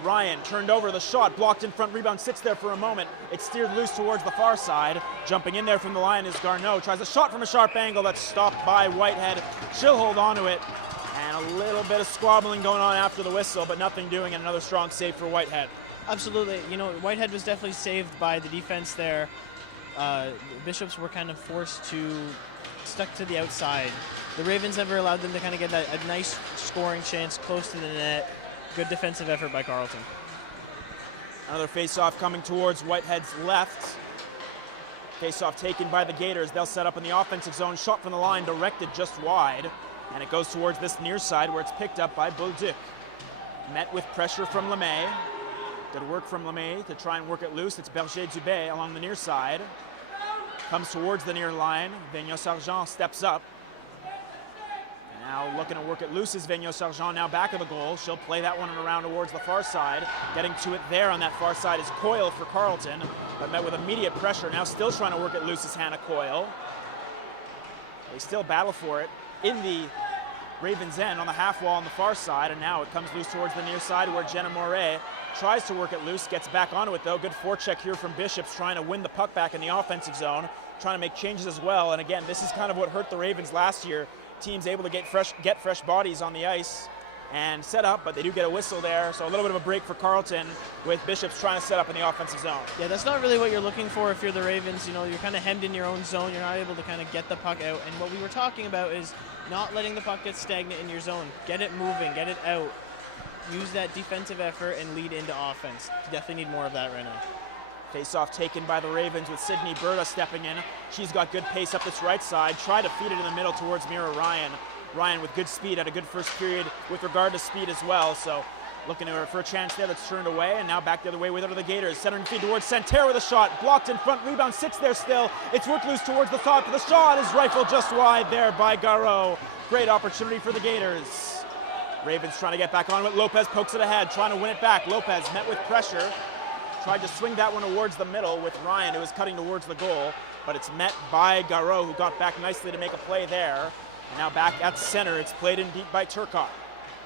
Ryan, turned over, the shot blocked in front, rebound sits there for a moment. It's steered loose towards the far side. Jumping in there from the line is Garneau. Tries a shot from a sharp angle that's stopped by Whitehead. She'll hold on to it. And a little bit of squabbling going on after the whistle, but nothing doing, and another strong save for Whitehead. Absolutely. You know, Whitehead was definitely saved by the defense there. Bishops were kind of forced to stuck to the outside. The Ravens never allowed them to kind of get a nice scoring chance close to the net. Good defensive effort by Carleton. Another face-off coming towards Whitehead's left. Face-off taken by the Gators. They'll set up in the offensive zone. Shot from the line, directed just wide. And it goes towards this near side where it's picked up by Bolduc. Met with pressure from LeMay. Good work from LeMay to try and work it loose. It's Berger-Dubé along the near side. Comes towards the near line. Vigneault-Sargent steps up. Now looking to work it loose is Vigneault-Sargent, now back of the goal. She'll play that one around towards the far side. Getting to it there on that far side is Coyle for Carleton, but met with immediate pressure. Now still trying to work it loose is Hannah Coyle. They still battle for it in the Ravens' end on the half wall on the far side, and now it comes loose towards the near side where Jenna Moret tries to work it loose, gets back onto it though. Good forecheck here from Bishops, trying to win the puck back in the offensive zone, trying to make changes as well. And again, this is kind of what hurt the Ravens last year. Teams able to get fresh bodies on the ice and set up, but they do get a whistle there. So a little bit of a break for Carleton with Bishops trying to set up in the offensive zone. Yeah, that's not really what you're looking for if you're the Ravens. You know, you're kind of hemmed in your own zone. You're not able to kind of get the puck out. And what we were talking about is not letting the puck get stagnant in your zone. Get it moving, get it out. Use that defensive effort and lead into offense. You definitely need more of that right now. Face-off taken by the Ravens with Sydney Berta stepping in. She's got good pace up this right side. Try to feed it in the middle towards Mira Ryan. Ryan with good speed, had a good first period with regard to speed as well. So looking for a chance there that's turned away, and now back the other way with her to the Gators. Centering feed towards Santerre with a shot. Blocked in front, rebound sits there still. It's worked loose towards the top, but the shot is rifled just wide there by Garreau. Great opportunity for the Gators. Ravens trying to get back on it. Lopez pokes it ahead, trying to win it back. Lopez met with pressure. Tried to swing that one towards the middle with Ryan, who was cutting towards the goal, but it's met by Garreau, who got back nicely to make a play there. And now back at center, it's played in deep by Turcotte.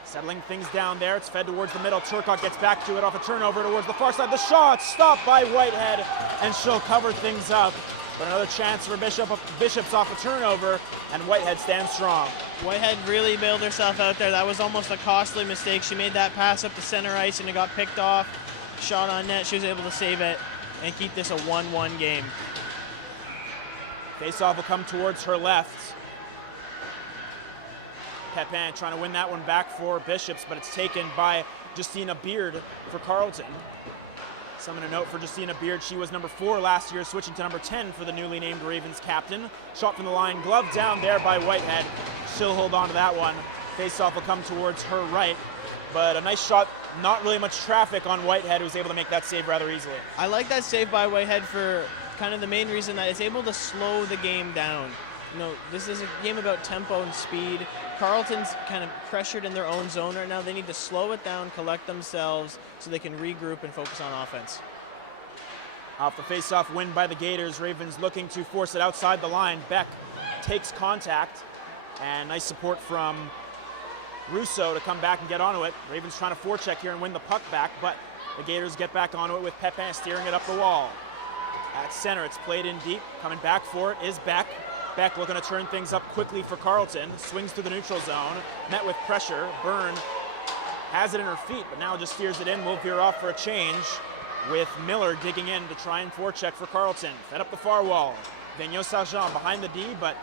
Settling things down there, it's fed towards the middle. Turcotte gets back to it off a turnover towards the far side. The shot stopped by Whitehead, and she'll cover things up. But another chance for Bishops off a turnover, and Whitehead stands strong. Whitehead really bailed herself out there. That was almost a costly mistake. She made that pass up the center ice, and it got picked off. Shot on net, she was able to save it and keep this a 1-1 game. Face-off will come towards her left. Pepin trying to win that one back for Bishops, but it's taken by Justina Beard for Carleton. Something to note for Justina Beard, she was number 4 last year, switching to number 10 for the newly named Ravens captain. Shot from the line, glove down there by Whitehead. She'll hold on to that one. Face-off will come towards her right, but a nice shot, not really much traffic on Whitehead, who's able to make that save rather easily. I like that save by Whitehead for kind of the main reason that it's able to slow the game down. You know, this is a game about tempo and speed. Carleton's kind of pressured in their own zone right now. They need to slow it down, collect themselves, so they can regroup and focus on offense. Off the face-off win by the Gators, Ravens looking to force it outside the line. Beck takes contact, and nice support from Russo to come back and get onto it. Ravens trying to forecheck here and win the puck back, but the Gators get back onto it with Pepin steering it up the wall. At center, it's played in deep. Coming back for it is Beck. Beck looking to turn things up quickly for Carleton. Swings to the neutral zone, met with pressure. Byrne has it in her feet, but now just steers it in. Will veer off for a change with Miller digging in to try and forecheck for Carleton. Fed up the far wall. Vigneault Sargent behind the D, but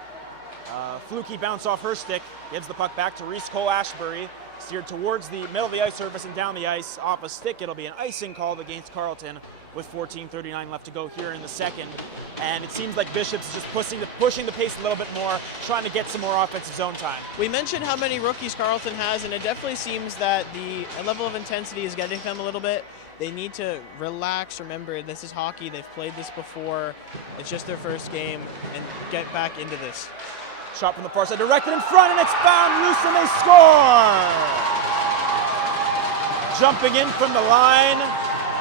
fluky bounce off her stick. Gives the puck back to Reese Cole-Ashbury. Steered towards the middle of the ice surface and down the ice. Off a stick, it'll be an icing called against Carleton with 14:39 left to go here in the second. And it seems like Bishops is just pushing the pace a little bit more, trying to get some more offensive zone time. We mentioned how many rookies Carleton has, and it definitely seems that the level of intensity is getting them a little bit. They need to relax. Remember, this is hockey. They've played this before. It's just their first game, and get back into this. Shot from the far side, directed in front, and it's found loose, and they score! Jumping in from the line,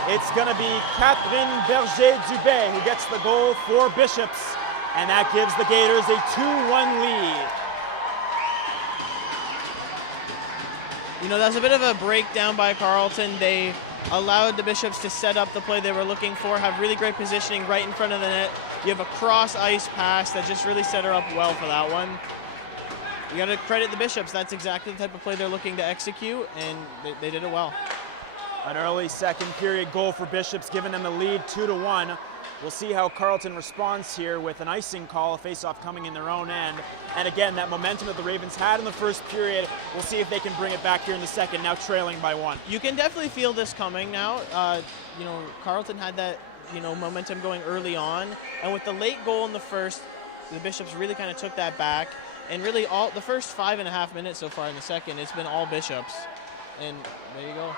it's going to be Catherine Berger-Dubé who gets the goal for Bishops, and that gives the Gators a 2-1 lead. You know, that's a bit of a breakdown by Carleton. They allowed the Bishops to set up the play they were looking for, have really great positioning right in front of the net. You have a cross-ice pass that just really set her up well for that one. You got to credit the Bishops. That's exactly the type of play they're looking to execute, and they did it well. An early second period goal for Bishops, giving them the lead 2-1. We'll see how Carleton responds here with an icing call, a face-off coming in their own end. And again, that momentum that the Ravens had in the first period, we'll see if they can bring it back here in the second, now trailing by 1. You can definitely feel this coming now. You know, Carleton had that, momentum going early on. And with the late goal in the first, the Bishops really kind of took that back. And really all the first 5.5 minutes so far in the second, it's been all Bishops. And there you go.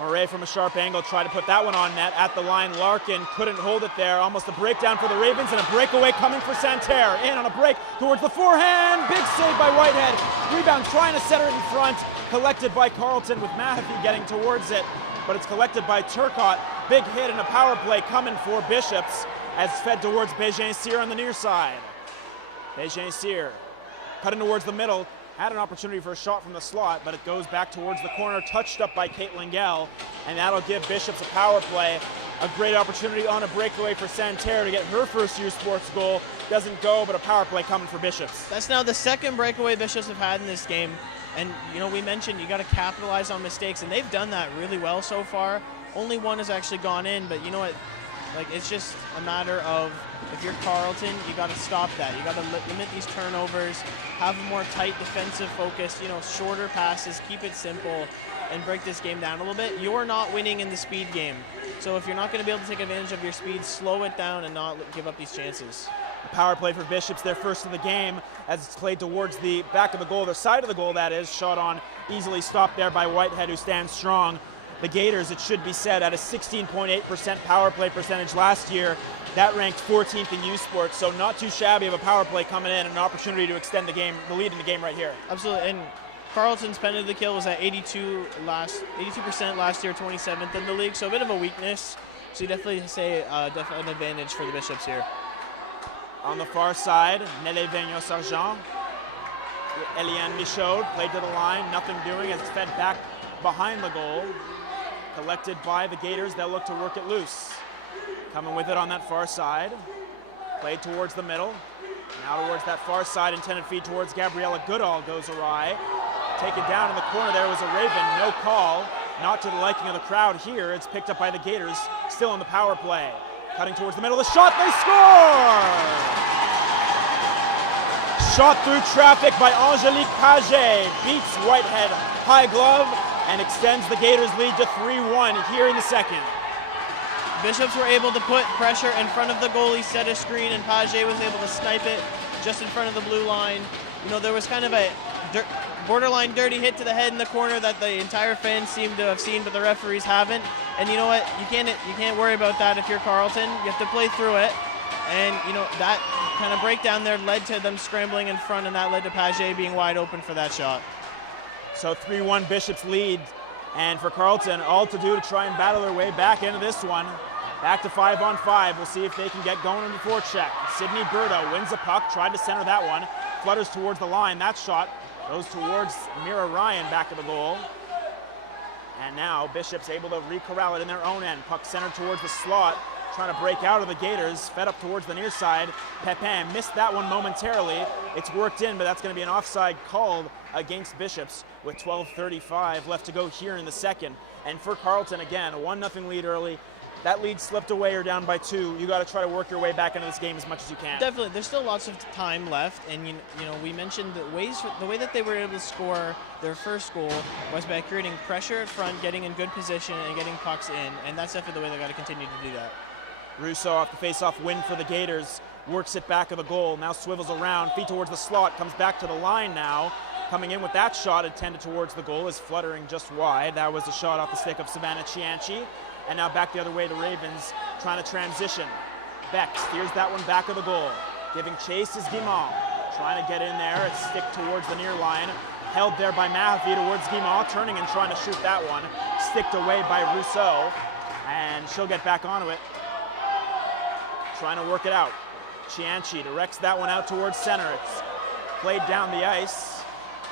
Murray from a sharp angle tried to put that one on net at the line. Larkin couldn't hold it there. Almost a breakdown for the Ravens and a breakaway coming for Santerre. In on a break towards the forehand. Big save by Whitehead. Rebound trying to set her in front. Collected by Carleton with Mahaffey getting towards it. But it's collected by Turcotte. Big hit and a power play coming for Bishops as fed towards Bégin-Cyr on the near side. Bégin-Cyr cutting towards the middle. Had an opportunity for a shot from the slot, but it goes back towards the corner, touched up by Kate Lingell, and that'll give Bishops a power play. A great opportunity on a breakaway for Santerre to get her first U Sports goal. Doesn't go, but a power play coming for Bishops. That's now the second breakaway Bishops have had in this game. And, we mentioned you got to capitalize on mistakes, and they've done that really well so far. Only one has actually gone in, but you know what? It's just a matter of, if you're Carleton, you got to stop that. You got to limit these turnovers, have a more tight defensive focus, shorter passes, keep it simple, and break this game down a little bit. You're not winning in the speed game. So if you're not going to be able to take advantage of your speed, slow it down and not give up these chances. A power play for Bishops, their first of the game, as it's played towards the back of the goal, the side of the goal that is, shot on, easily stopped there by Whitehead, who stands strong. The Gators, it should be said, at a 16.8% power play percentage last year. That ranked 14th in U Sports, so not too shabby of a power play coming in and an opportunity to extend the lead in the game right here. Absolutely, and Carleton's penalty to kill was at 82% last year, 27th in the league, so a bit of a weakness. So you definitely say definitely an advantage for the Bishops here. On the far side, Nelly Vigneault Sargent. Eliane Michaud played to the line, nothing doing as it's fed back behind the goal. Collected by the Gators, they'll look to work it loose. Coming with it on that far side. Played towards the middle. Now towards that far side, intended feed towards Gabriella Goodall goes awry. Taken down in the corner there was a Raven, no call. Not to the liking of the crowd here. It's picked up by the Gators, still on the power play. Cutting towards the middle, the shot, they score! Shot through traffic by Angelique Paget. Beats Whitehead high glove and extends the Gators lead to 3-1 here in the second. Bishops were able to put pressure in front of the goalie, set a screen, and Paget was able to snipe it just in front of the blue line. You know, there was kind of a borderline dirty hit to the head in the corner that the entire fans seem to have seen, but the referees haven't. And you know what? You can't worry about that if you're Carleton. You have to play through it. And you know, that kind of breakdown there led to them scrambling in front, and that led to Paget being wide open for that shot. So 3-1 Bishops lead, and for Carleton, all to do to try and battle their way back into this one. Back to 5-on-5. We'll see if they can get going on the forecheck. Sydney Berto wins the puck, tried to center that one, flutters towards the line. That shot goes towards Mira Ryan back of the goal. And now Bishops able to re-corral it in their own end. Puck centered towards the slot, trying to break out of the Gators, fed up towards the near side. Pepin missed that one momentarily. It's worked in, but that's going to be an offside called against Bishops with 12:35 left to go here in the second. And for Carleton, again, a 1-0 lead early. That lead slipped away or down by 2. You got to try to work your way back into this game as much as you can. Definitely, there's still lots of time left, and you know we mentioned the way that they were able to score their first goal was by creating pressure at front, getting in good position, and getting pucks in, and that's definitely the way they got to continue to do that. Russo off the face-off win for the Gators, works it back of the goal, now swivels around, feet towards the slot, comes back to the line now. Coming in with that shot intended towards the goal is fluttering just wide. That was a shot off the stick of Savannah Cianci. And now back the other way to Ravens, trying to transition. Beck steers that one back of the goal. Giving chase is Guimont. Trying to get in there, it's stick towards the near line. Held there by Mahaffey towards Guimont, turning and trying to shoot that one. Sticked away by Rousseau, and she'll get back onto it. Trying to work it out. Cianci directs that one out towards center. It's played down the ice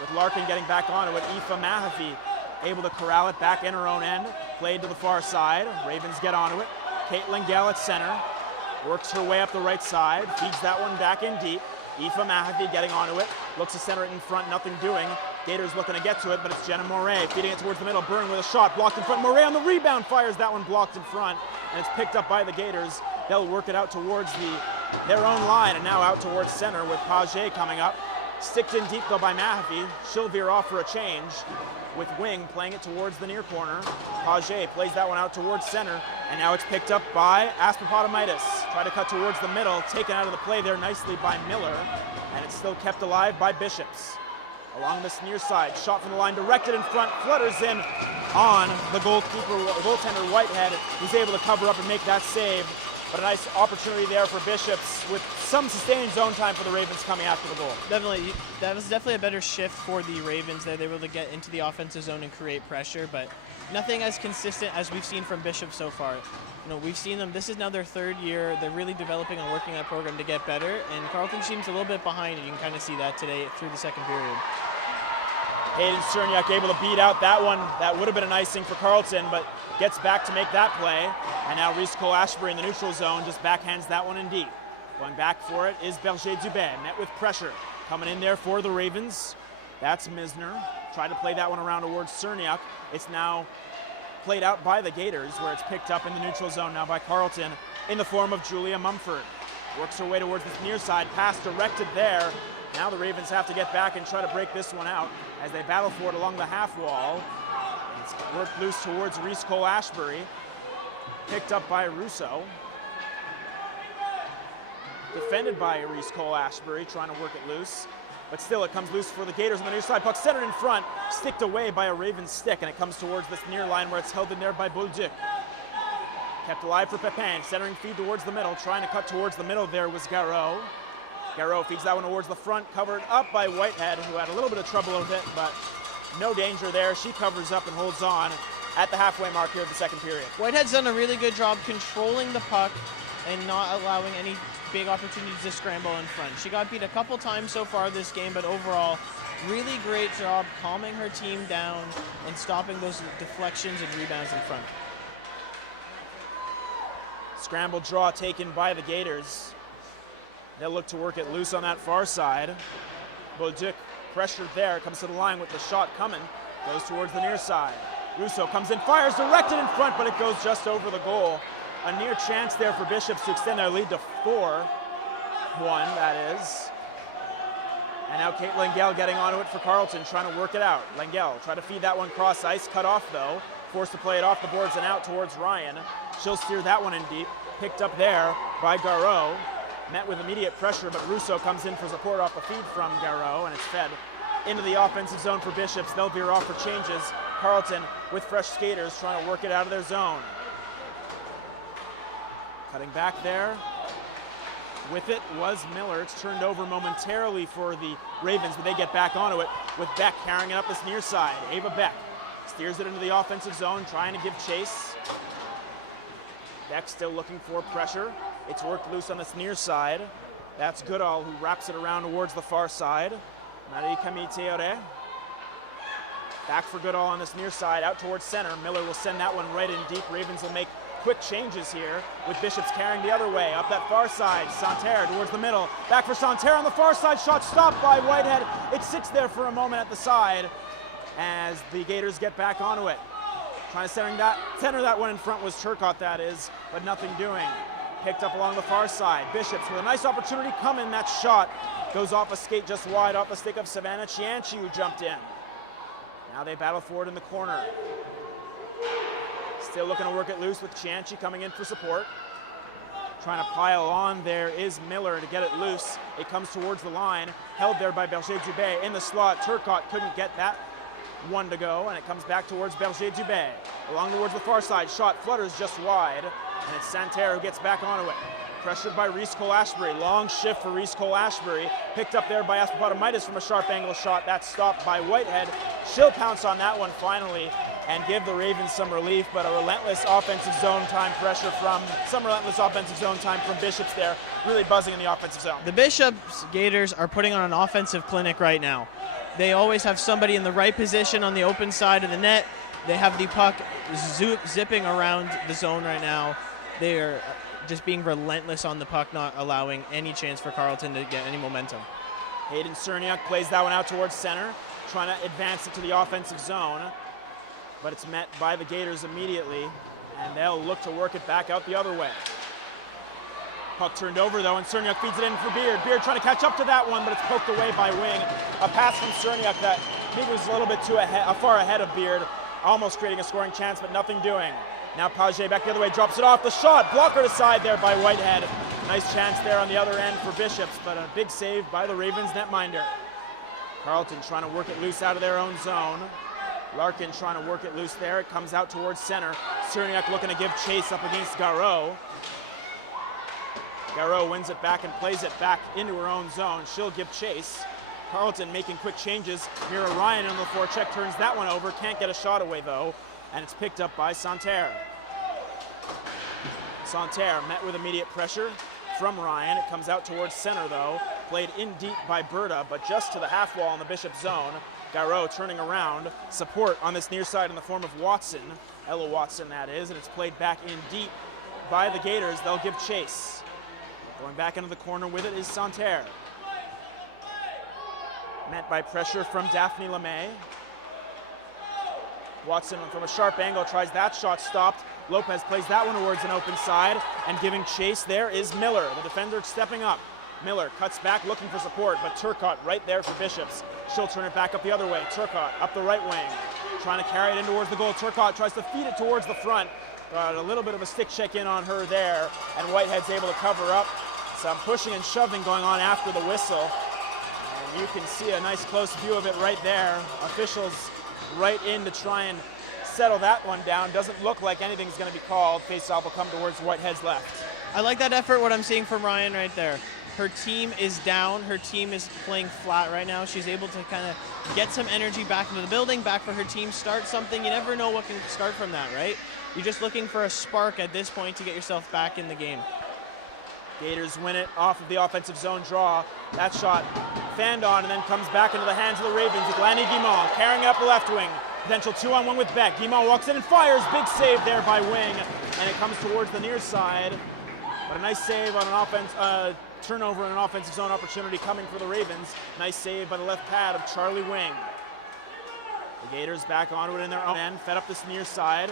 with Larkin getting back onto it. Aoife Mahaffey able to corral it back in her own end. Played to the far side. Ravens get onto it. Caitlin Gall at center. Works her way up the right side. Feeds that one back in deep. Aoife Mahaffey getting onto it. Looks to center it in front. Nothing doing. Gators looking to get to it, but it's Jenna Moret feeding it towards the middle. Byrne with a shot. Blocked in front. Moret on the rebound. Fires that one blocked in front. And it's picked up by the Gators. They'll work it out towards their own line and now out towards center with Paget coming up. Sticked in deep though by Mahaffey. She'll veer off for a change with Wing playing it towards the near corner. Paget plays that one out towards center, and now it's picked up by Aspapotomitis. Try to cut towards the middle, taken out of the play there nicely by Miller, and it's still kept alive by Bishops. Along this near side, shot from the line, directed in front, flutters in on the goaltender Whitehead, who's able to cover up and make that save. But a nice opportunity there for Bishops with some sustained zone time for the Ravens coming after the goal. Definitely, that was definitely a better shift for the Ravens there. They were able to get into the offensive zone and create pressure, but nothing as consistent as we've seen from Bishops so far. You know, we've seen them, this is now their third year. They're really developing and working that program to get better, and Carleton seems a little bit behind, and you can kind of see that today through the second period. Hayden Cerniak able to beat out that one. That would have been an icing for Carleton, but gets back to make that play. And now Reese Cole-Ashbury in the neutral zone just backhands that one in deep. Going back for it is Berger-Dubé, met with pressure. Coming in there for the Ravens, that's Misner. Tried to play that one around towards Cerniak. It's now played out by the Gators, where it's picked up in the neutral zone now by Carleton in the form of Julia Mumford. Works her way towards this near side, pass directed there. Now the Ravens have to get back and try to break this one out as they battle for it along the half wall. It's worked loose towards Reese Cole-Ashbury. Picked up by Russo. Defended by Reese Cole-Ashbury, trying to work it loose. But still, it comes loose for the Gators on the near side. Puck centered in front, sticked away by a Ravens stick, and it comes towards this near line where it's held in there by Bolduc. Kept alive for Pepin, centering feed towards the middle. Trying to cut towards the middle there was Garreau. Garreau feeds that one towards the front, covered up by Whitehead, who had a little bit of trouble with it, but no danger there. She covers up and holds on at the halfway mark here of the second period. Whitehead's done a really good job controlling the puck and not allowing any big opportunities to scramble in front. She got beat a couple times so far this game, but overall, really great job calming her team down and stopping those deflections and rebounds in front. Scramble draw taken by the Gators. They'll look to work it loose on that far side. Bolduc pressured there, comes to the line with the shot coming, goes towards the near side. Russo comes in, fires directed in front, but it goes just over the goal. A near chance there for Bishops to extend their lead to 4-1, that is. And now Kate Lengel getting onto it for Carleton, trying to work it out. Lengel try to feed that one cross ice, cut off though. Forced to play it off the boards and out towards Ryan. She'll steer that one in deep. Picked up there by Garreau. Met with immediate pressure, but Russo comes in for support off the feed from Garreau, and it's fed into the offensive zone for Bishops. They'll veer off for changes. Carleton with fresh skaters trying to work it out of their zone. Cutting back there. With it was Miller. It's turned over momentarily for the Ravens, but they get back onto it with Beck carrying it up this near side. Ava Beck steers it into the offensive zone, trying to give chase. Beck still looking for pressure. It's worked loose on this near side. That's Goodall who wraps it around towards the far side. Marie Camille Teore. Back for Goodall on this near side, out towards center. Miller will send that one right in deep. Ravens will make quick changes here with Bishops carrying the other way. Up that far side, Santerre towards the middle. Back for Santerre on the far side, shot stopped by Whitehead. It sits there for a moment at the side as the Gators get back onto it. Trying to center that one in front was Turcotte, that is, but nothing doing. Picked up along the far side. Bishops with a nice opportunity coming. That shot goes off a skate just wide, off the stick of Savannah Cianci, who jumped in. Now they battle forward in the corner. Still looking to work it loose with Cianci coming in for support. Trying to pile on there is Miller to get it loose. It comes towards the line, held there by Berger-Dubé in the slot. Turcotte couldn't get that one to go, and it comes back towards Berger-Dubé. Along towards the far side, shot flutters just wide, and it's Santerre who gets back onto it. Pressured by Reese Cole-Ashbury. Long shift for Reese Cole-Ashbury. Picked up there by Aspapatomaitis from a sharp angle shot. That's stopped by Whitehead. She'll pounce on that one finally and give the Ravens some relief, but a relentless offensive zone time pressure from Bishops there, really buzzing in the offensive zone. The Bishops Gators are putting on an offensive clinic right now. They always have somebody in the right position on the open side of the net. They have the puck zipping around the zone right now. They are just being relentless on the puck, not allowing any chance for Carleton to get any momentum. Hayden Cerniak plays that one out towards center, trying to advance it to the offensive zone, but it's met by the Gators immediately, and they'll look to work it back out the other way. Puck turned over though, and Cerniak feeds it in for Beard. Beard trying to catch up to that one, but it's poked away by Wing. A pass from Cerniak that maybe was a little bit far ahead of Beard, almost creating a scoring chance, but nothing doing. Now Paget back the other way, drops it off. The shot, blocker aside there by Whitehead. Nice chance there on the other end for Bishops, but a big save by the Ravens netminder. Carleton trying to work it loose out of their own zone. Larkin trying to work it loose there. It comes out towards center. Cerniak looking to give chase up against Garreau. Garreau wins it back and plays it back into her own zone. She'll give chase. Carleton making quick changes. Mira Ryan on the forecheck turns that one over. Can't get a shot away though, and it's picked up by Santerre. Santerre met with immediate pressure from Ryan. It comes out towards center though. Played in deep by Berta, but just to the half wall in the Bishop zone. Garreau turning around. Support on this near side in the form of Watson. Ella Watson that is, and it's played back in deep by the Gators. They'll give chase. Going back into the corner with it is Santerre. Met by pressure from Daphne LeMay. Watson from a sharp angle tries that shot stopped. Lopez plays that one towards an open side, and giving chase there is Miller. The defender stepping up. Miller cuts back looking for support, but Turcotte right there for Bishops. She'll turn it back up the other way. Turcotte up the right wing, trying to carry it in towards the goal. Turcotte tries to feed it towards the front, but a little bit of a stick check in on her there, and Whitehead's able to cover up. Some pushing and shoving going on after the whistle. And you can see a nice close view of it right there. Officials right in to try and settle that one down. Doesn't look like anything's going to be called. Faceoff will come towards Whitehead's left. I like that effort, what I'm seeing from Ryan right there. Her team is down. Her team is playing flat right now. She's able to kind of get some energy back into the building, back for her team, start something. You never know what can start from that, right? You're just looking for a spark at this point to get yourself back in the game. Gators win it off of the offensive zone draw. That shot fanned on and then comes back into the hands of the Ravens with Lanny Guimont carrying it up the left wing. Potential 2-on-1 with Beck. Guimont walks in and fires. Big save there by Wing, and it comes towards the near side. But a nice save on an turnover and an offensive zone opportunity coming for the Ravens. Nice save by the left pad of Charlie Wing. The Gators back onto it in their own end, fed up this near side.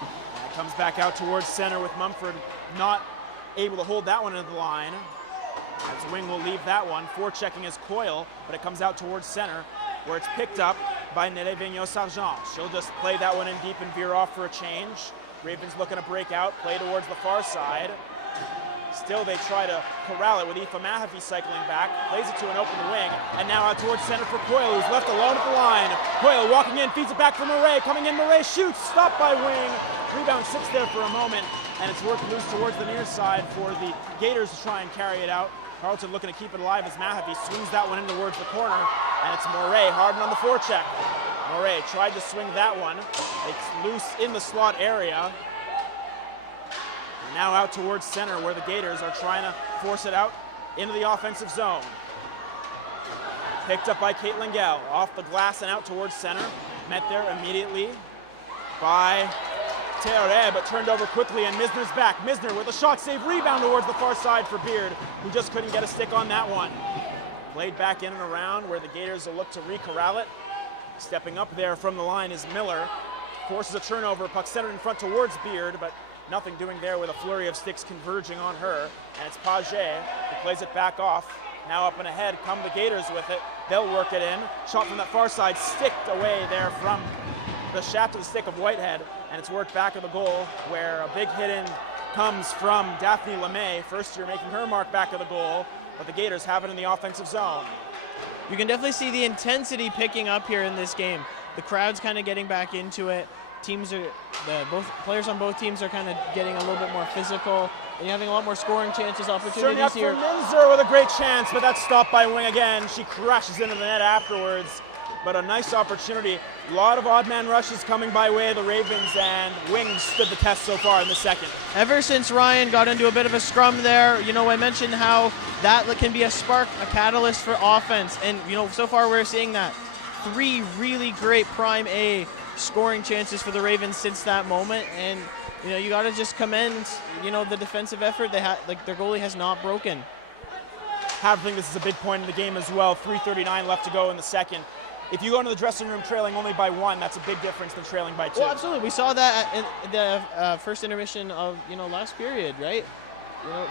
And it comes back out towards center with Mumford not able to hold that one into the line. As Wing will leave that one. Forechecking is Coyle, but it comes out towards center, where it's picked up by Nere Vigneault-Sargent. She'll just play that one in deep and veer off for a change. Ravens looking to break out, play towards the far side. Still, they try to corral it with Aoife Mahaffey cycling back, plays it to an open wing, and now out towards center for Coyle, who's left alone at the line. Coyle walking in, feeds it back for Murray, coming in, Murray shoots, stopped by Wing. Rebound sits there for a moment, and it's worked loose towards the near side for the Gators to try and carry it out. Carleton looking to keep it alive as Mahaffey swings that one in towards the corner, and it's Murray hardened on the forecheck. Murray tried to swing that one. It's loose in the slot area. Now out towards center, where the Gators are trying to force it out into the offensive zone. Picked up by Caitlin Gell, off the glass and out towards center. Met there immediately by Teore, but turned over quickly, and Misner's back. Misner with a shot save, rebound towards the far side for Beard, who just couldn't get a stick on that one. Played back in and around, where the Gators will look to re-corral it. Stepping up there from the line is Miller. Forces a turnover, puck centered in front towards Beard, but nothing doing there with a flurry of sticks converging on her. And it's Paget who plays it back off. Now up and ahead come the Gators with it. They'll work it in. Shot from that far side, sticked away there from the shaft of the stick of Whitehead. And it's worked back of the goal, where a big hit in comes from Daphne LeMay. First year making her mark back of the goal, but the Gators have it in the offensive zone. You can definitely see the intensity picking up here in this game. The crowd's kind of getting back into it. Both players on both teams are kind of getting a little bit more physical, and you're having a lot more scoring chances, opportunities up here. For Minzer with a great chance, but that's stopped by Wing again. She crashes into the net afterwards, but a nice opportunity. A lot of odd man rushes coming by way of the Ravens, and Wing stood the test so far in the second. Ever since Ryan got into a bit of a scrum there, I mentioned how that can be a spark, a catalyst for offense, and so far we're seeing that. 3 really great prime A scoring chances for the Ravens since that moment, and you got to just commend the defensive effort. Their goalie has not broken. I think this is a big point in the game as well. 3:39 left to go in the second. If you go into the dressing room trailing only by 1, that's a big difference than trailing by 2. Well, absolutely. We saw that in the first intermission of last period, right?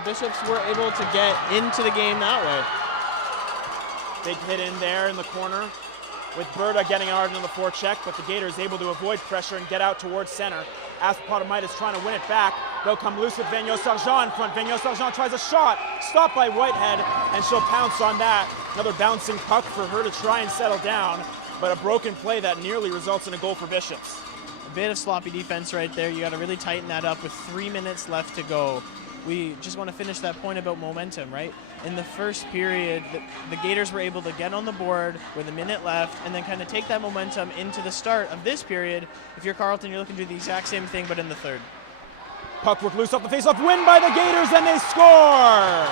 Bishops were able to get into the game that way. Big hit in there in the corner, with Berta getting hard on the forecheck, but the Gators able to avoid pressure and get out towards center. Aspotomaitis trying to win it back. They'll come loose with Vigneault-Sargent in front. Vigneault-Sargent tries a shot, stopped by Whitehead, and she'll pounce on that. Another bouncing puck for her to try and settle down, but a broken play that nearly results in a goal for Bishops. A bit of sloppy defense right there. You got to really tighten that up with 3 minutes left to go. We just want to finish that point about momentum, right? In the first period, the Gators were able to get on the board with a minute left and then kind of take that momentum into the start of this period. If you're Carleton, you're looking to do the exact same thing, but in the third. Puck work loose off the faceoff, win by the Gators, and they score!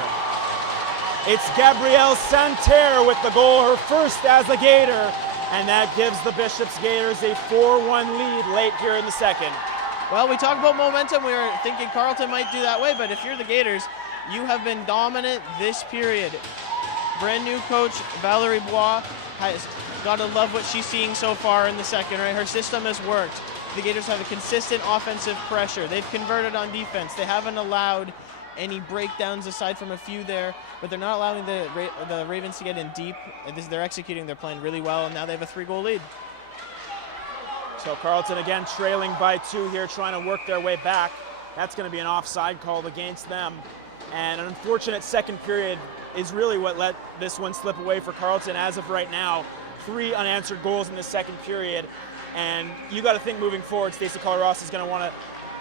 It's Gabrielle Santerre with the goal, her first as a Gator, and that gives the Bishops Gators a 4-1 lead late here in the second. Well, we talked about momentum. We were thinking Carleton might do that way, but if you're the Gators, you have been dominant this period. Brand new coach Valerie Bois has got to love what she's seeing so far in the second, right? Her system has worked. The Gators have a consistent offensive pressure. They've converted on defense. They haven't allowed any breakdowns aside from a few there, but they're not allowing the Ravens to get in deep. They're executing their plan really well, and now they have a 3-goal lead. So Carleton again trailing by 2 here, trying to work their way back. That's going to be an offside called against them. And an unfortunate second period is really what let this one slip away for Carleton as of right now. 3 unanswered goals in the second period. And you got to think moving forward, Stacey Colaros is going to want to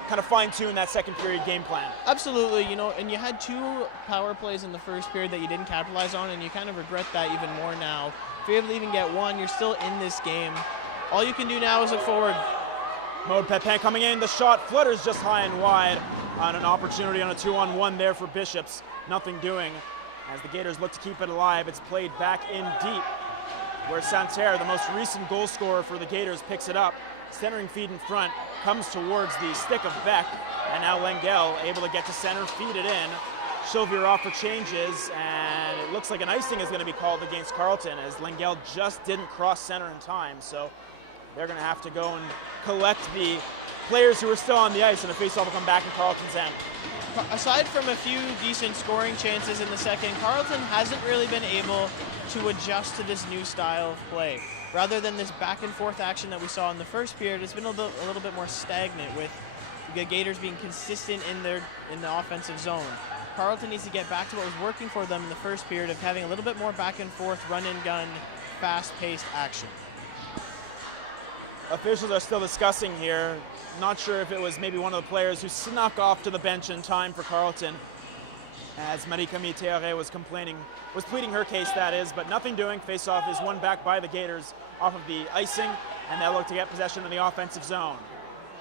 kind of fine-tune that second period game plan. Absolutely, and you had 2 power plays in the first period that you didn't capitalize on, and you kind of regret that even more now. If you're able to even get 1, you're still in this game. All you can do now is look forward. Maude Pepin coming in, the shot flutters just high and wide on an opportunity on a 2-on-1 there for Bishops. Nothing doing as the Gators look to keep it alive. It's played back in deep, where Santerre, the most recent goal scorer for the Gators, picks it up. Centering feed in front, comes towards the stick of Beck, and now Lengel able to get to center, feed it in. She'll veer off for changes, and it looks like an icing is going to be called against Carleton, as Lengel just didn't cross center in time. So they're going to have to go and collect the players who are still on the ice, and the faceoff will come back in Carleton's end. aside from a few decent scoring chances in the second, Carleton hasn't really been able to adjust to this new style of play. Rather than this back and forth action that we saw in the first period, it's been a little bit more stagnant, with the Gators being consistent in the offensive zone. Carleton needs to get back to what was working for them in the first period, of having a little bit more back and forth, run and gun, fast-paced action. Officials are still discussing here. Not sure if it was maybe one of the players who snuck off to the bench in time for Carleton, as Marie-Camille Théoret was pleading her case, that is, but nothing doing. Face-off is won back by the Gators off of the icing, and they'll look to get possession in the offensive zone.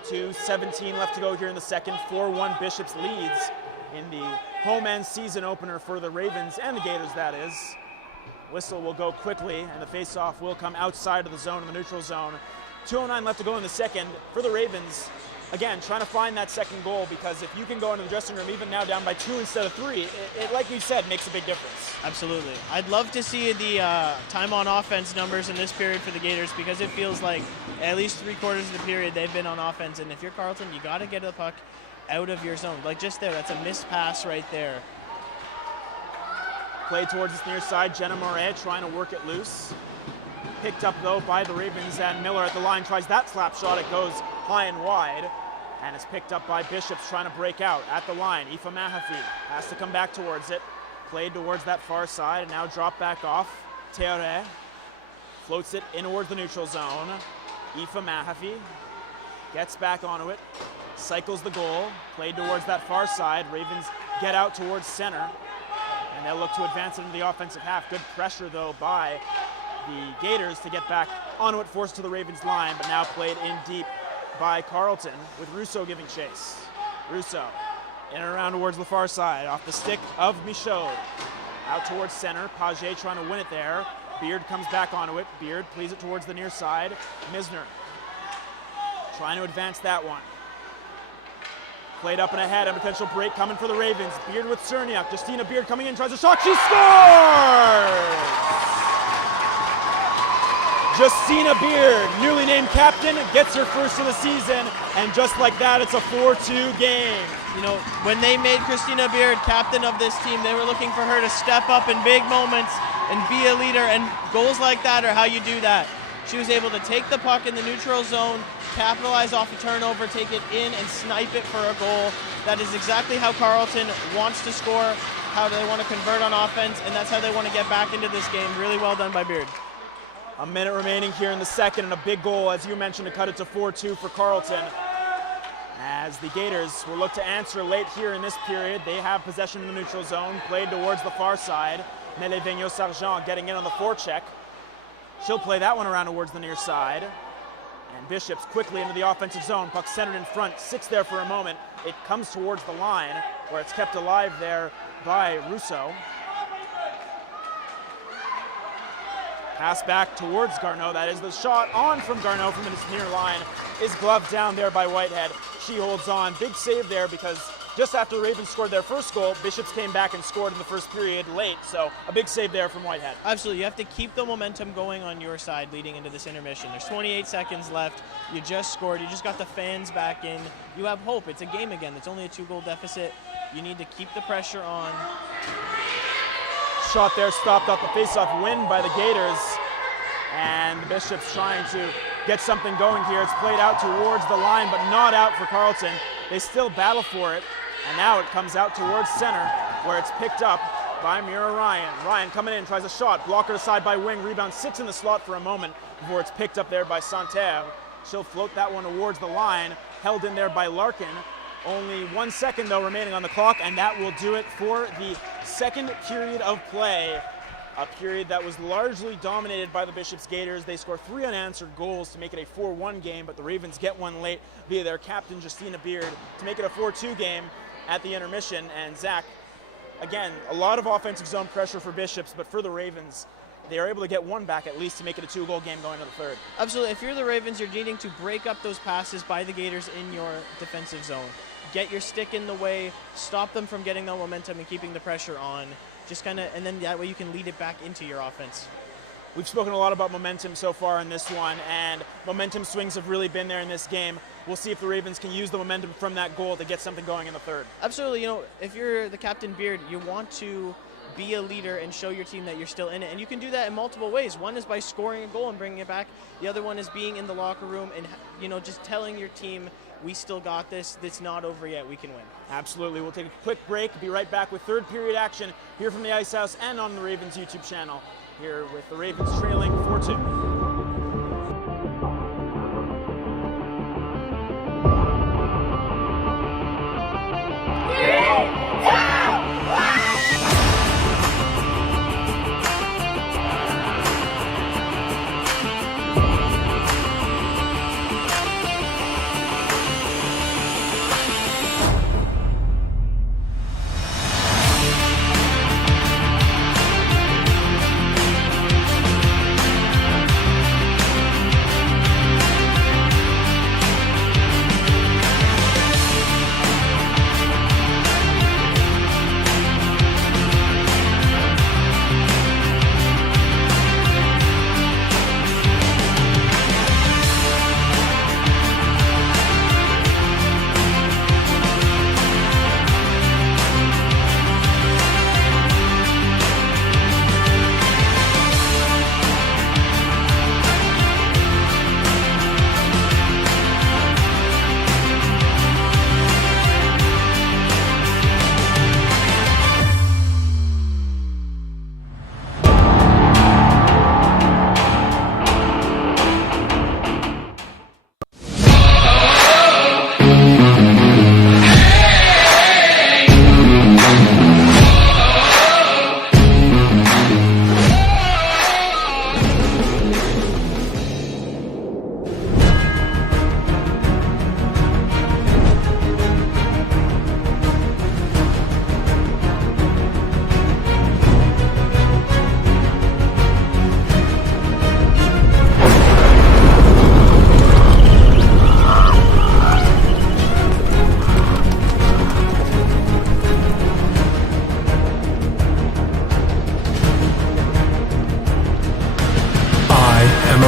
2:17 left to go here in the second. 4-1 Bishops leads in the home end season opener for the Ravens and the Gators, that is. Whistle will go quickly, and the face-off will come outside of the zone, in the neutral zone. 2:09 left to go in the second for the Ravens. Again, trying to find that second goal, because if you can go into the dressing room even now down by 2 instead of 3, it like you said, makes a big difference. Absolutely. I'd love to see the time on offense numbers in this period for the Gators, because it feels like at least 3/4 of the period they've been on offense, and if you're Carleton, you got to get the puck out of your zone. Like just there, that's a missed pass right there. Play towards this near side. Jenna Moret trying to work it loose. Picked up though by the Ravens, and Miller at the line tries that slap shot. It goes high and wide, and it's picked up by Bishops trying to break out at the line. Aoife Mahaffey has to come back towards it. Played towards that far side, and now drop back off. Théoret floats it in towards the neutral zone. Aoife Mahaffey gets back onto it, cycles the goal, played towards that far side. Ravens get out towards center, and they'll look to advance it into the offensive half. Good pressure though by the Gators to get back onto it, forced to the Ravens line, but now played in deep by Carleton, with Rousseau giving chase. Rousseau in and around towards the far side, off the stick of Michaud. Out towards center, Paget trying to win it there. Beard comes back onto it. Beard plays it towards the near side. Misner trying to advance that one. Played up and ahead, a potential break coming for the Ravens. Beard with Cerniak. Justina Beard coming in, tries a shot. She scores! Justina Beard, newly named captain, gets her first of the season, and just like that, it's a 4-2 game. You know, when they made Christina Beard captain of this team, they were looking for her to step up in big moments and be a leader, and goals like that are how you do that. She was able to take the puck in the neutral zone, capitalize off a turnover, take it in, and snipe it for a goal. That is exactly how Carleton wants to score, how they want to convert on offense, and that's how they want to get back into this game. Really well done by Beard. A minute remaining here in the second, and a big goal, as you mentioned, to cut it to 4-2 for Carleton. As the Gators will look to answer late here in this period. They have possession in the neutral zone, played towards the far side. Mele Vigneault-Sargent getting in on the forecheck. She'll play that one around towards the near side. And Bishops quickly into the offensive zone. Puck centered in front, sits there for a moment. It comes towards the line, where it's kept alive there by Rousseau. Pass back towards Garneau. That is the shot on from Garneau from his near line. Is gloved down there by Whitehead. She holds on. Big save there, because just after the Ravens scored their first goal, Bishops came back and scored in the first period late. So a big save there from Whitehead. Absolutely. You have to keep the momentum going on your side leading into this intermission. There's 28 seconds left. You just scored. You just got the fans back in. You have hope. It's a game again. It's only a 2-goal deficit. You need to keep the pressure on. Shot there stopped off the face-off win by the Gators, and the Bishops trying to get something going here. It's played out towards the line, but not out for Carleton. They still battle for it, and now it comes out towards center, where it's picked up by Mira Ryan. Ryan coming in, tries a shot, blocker aside by Wing, rebound sits in the slot for a moment before it's picked up there by Santerre. She'll float that one towards the line, held in there by Larkin. Only 1 second, though, remaining on the clock, and that will do it for the second period of play. A period that was largely dominated by the Bishops Gators. They score 3 unanswered goals to make it a 4-1 game, but the Ravens get one late via their captain, Justina Beard, to make it a 4-2 game at the intermission. And Zach, again, a lot of offensive zone pressure for Bishops, but for the Ravens, they are able to get one back at least to make it a 2-goal game going into the third. Absolutely. If you're the Ravens, you're needing to break up those passes by the Gators in your defensive zone. Get your stick in the way, stop them from getting the momentum and keeping the pressure on. Just kind of, and then that way you can lead it back into your offense. We've spoken a lot about momentum so far in this one, and momentum swings have really been there in this game. We'll see if the Ravens can use the momentum from that goal to get something going in the third. Absolutely. You know, if you're the captain Beard, you want to be a leader and show your team that you're still in it. And you can do that in multiple ways. One is by scoring a goal and bringing it back. The other one is being in the locker room and, you know, just telling your team, we still got this. It's not over yet. We can win. Absolutely. We'll take a quick break. Be right back with third period action here from the Ice House and on the Ravens YouTube channel, here with the Ravens trailing 4-2.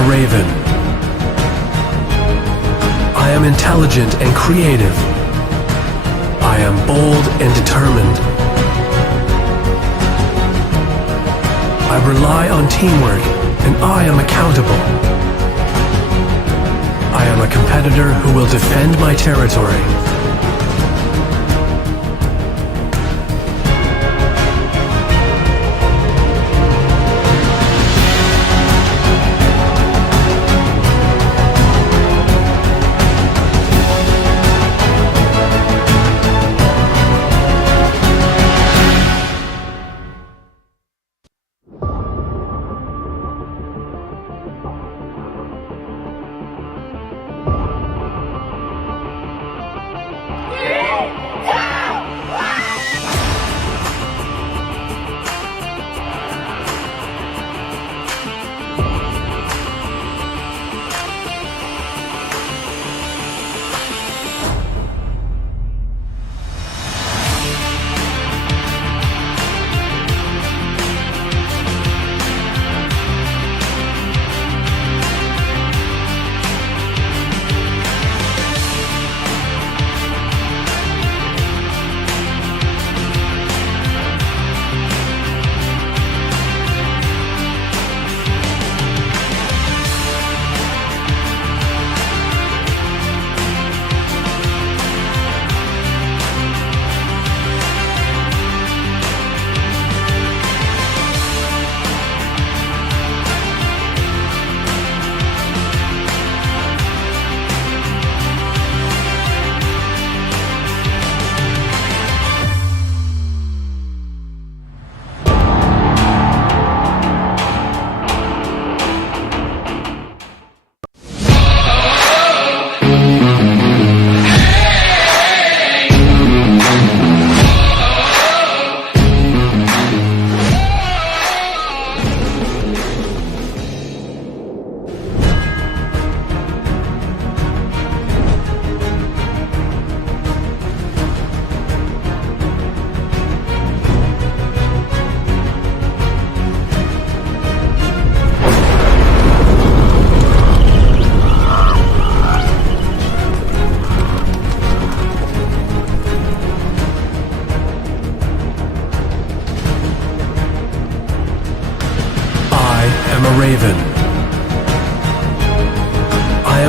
Raven. I am intelligent and creative. I am bold and determined. I rely on teamwork, and I am accountable. I am a competitor who will defend my territory.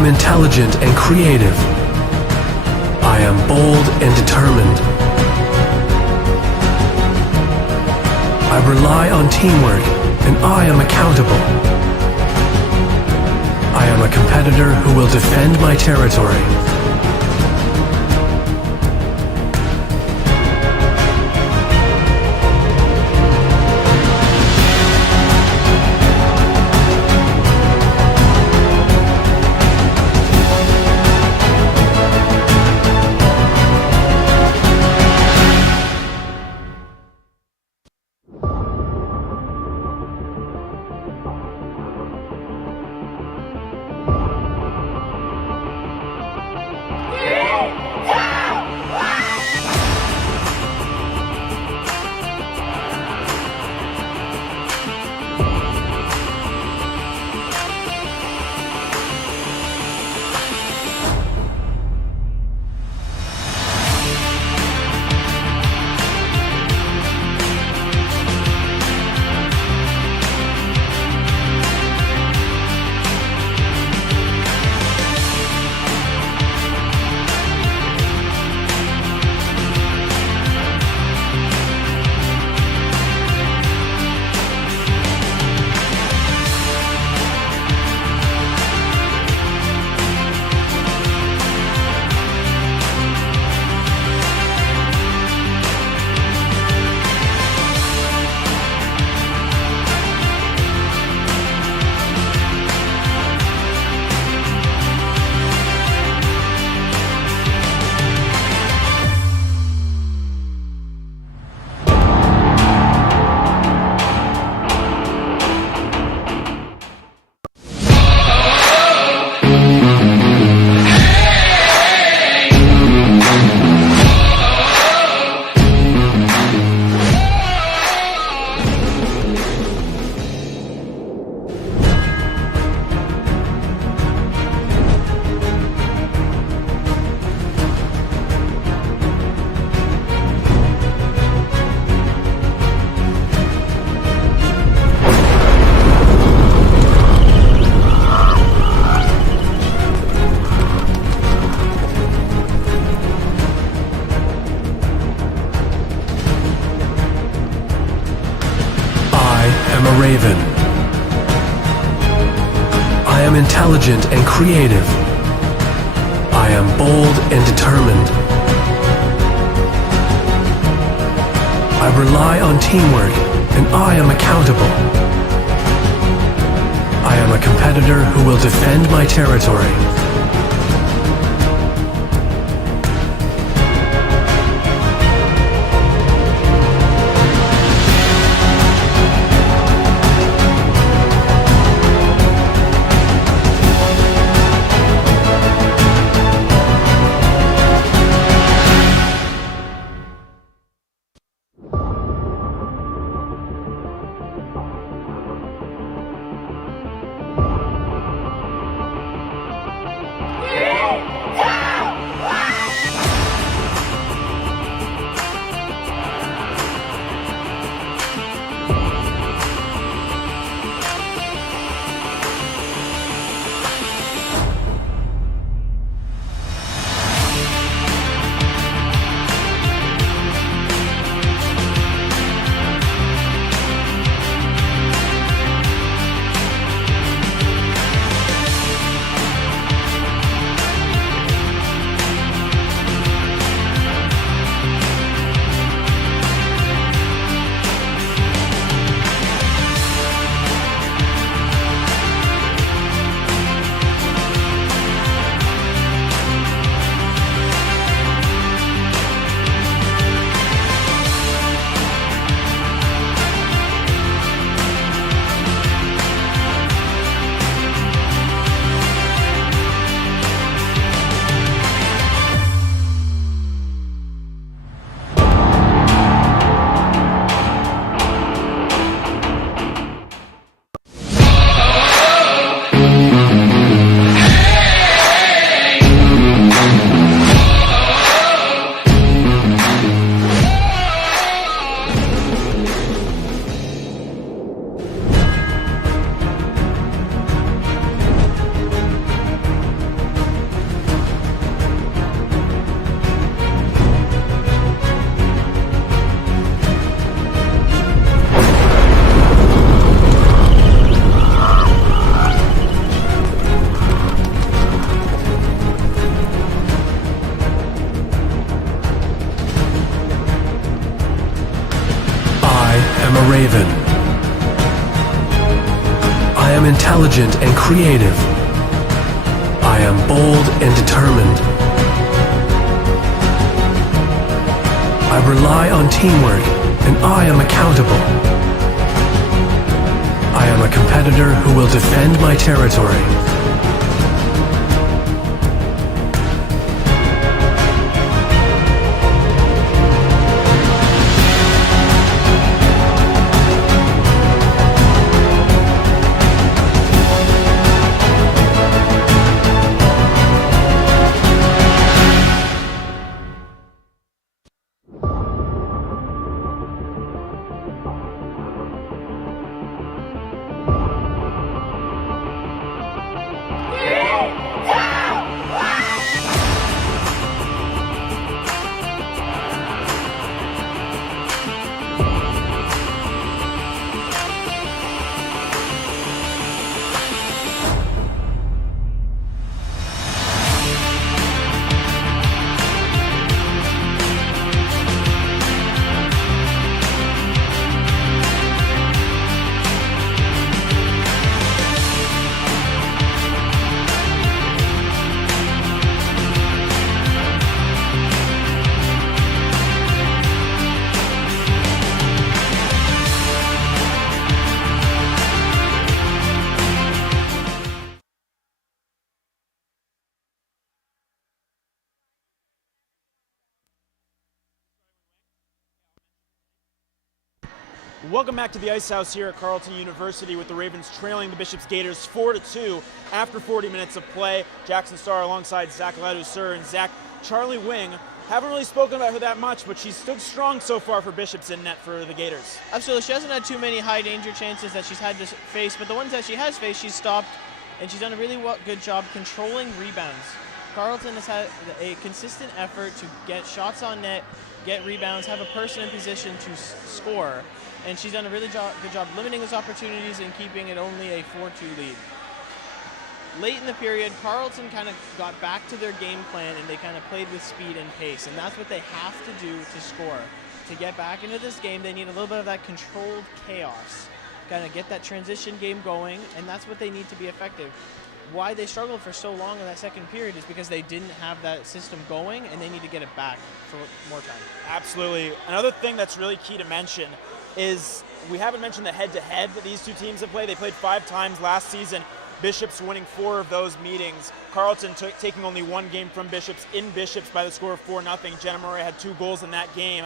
intelligent and creative. I am bold and determined. I rely on teamwork, and I am accountable. I am a competitor who will defend my territory. Raven. I am intelligent and creative. I am bold and determined. I rely on teamwork, and I am accountable. I am a competitor who will defend my territory. intelligent and creative. I am bold and determined. I rely on teamwork, and I am accountable. I am a competitor who will defend my territory. Welcome back to the Ice House here at Carleton University with the Ravens trailing the Bishops Gators 4-2 after 40 minutes of play. Jackson Starr alongside Zach Ladouceur and Zach. Charlie Wing, haven't really spoken about her that much, but she's stood strong so far for Bishops in net for the Gators. Absolutely. She hasn't had too many high danger chances that she's had to face, but the ones that she has faced, she's stopped, and she's done a really good job controlling rebounds. Carleton has had a consistent effort to get shots on net, get rebounds, have a person in position to score, and she's done a really good job limiting those opportunities and keeping it only a 4-2 lead. Late in the period, Carleton kind of got back to their game plan and they kind of played with speed and pace, and that's what they have to do to score. To get back into this game, they need a little bit of that controlled chaos, kind of get that transition game going, and that's what they need to be effective. Why they struggled for so long in that second period is because they didn't have that system going, and they need to get it back for more time. Absolutely. Another thing that's really key to mention is we haven't mentioned the head-to-head that these two teams have played. They played 5 times last season. Bishops winning 4 of those meetings. Carleton taking only 1 game from Bishops in Bishops by the score of 4-0. Jenna Murray had 2 goals in that game.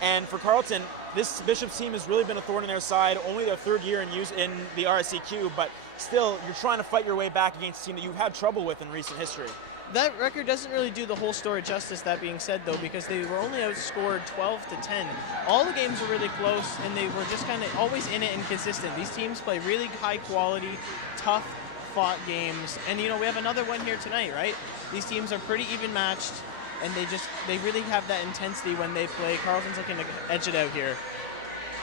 And for Carleton, this Bishops team has really been a thorn in their side. Only their 3rd year in the RSCQ, but still, you're trying to fight your way back against a team that you've had trouble with in recent history. That record doesn't really do the whole story justice, that being said, though, because they were only outscored 12-10. All the games were really close, and they were just kind of always in it and consistent. These teams play really high-quality, tough-fought games. And, you know, we have another one here tonight, right? These teams are pretty even-matched, and they really have that intensity when they play. Carleton's looking to edge it out here.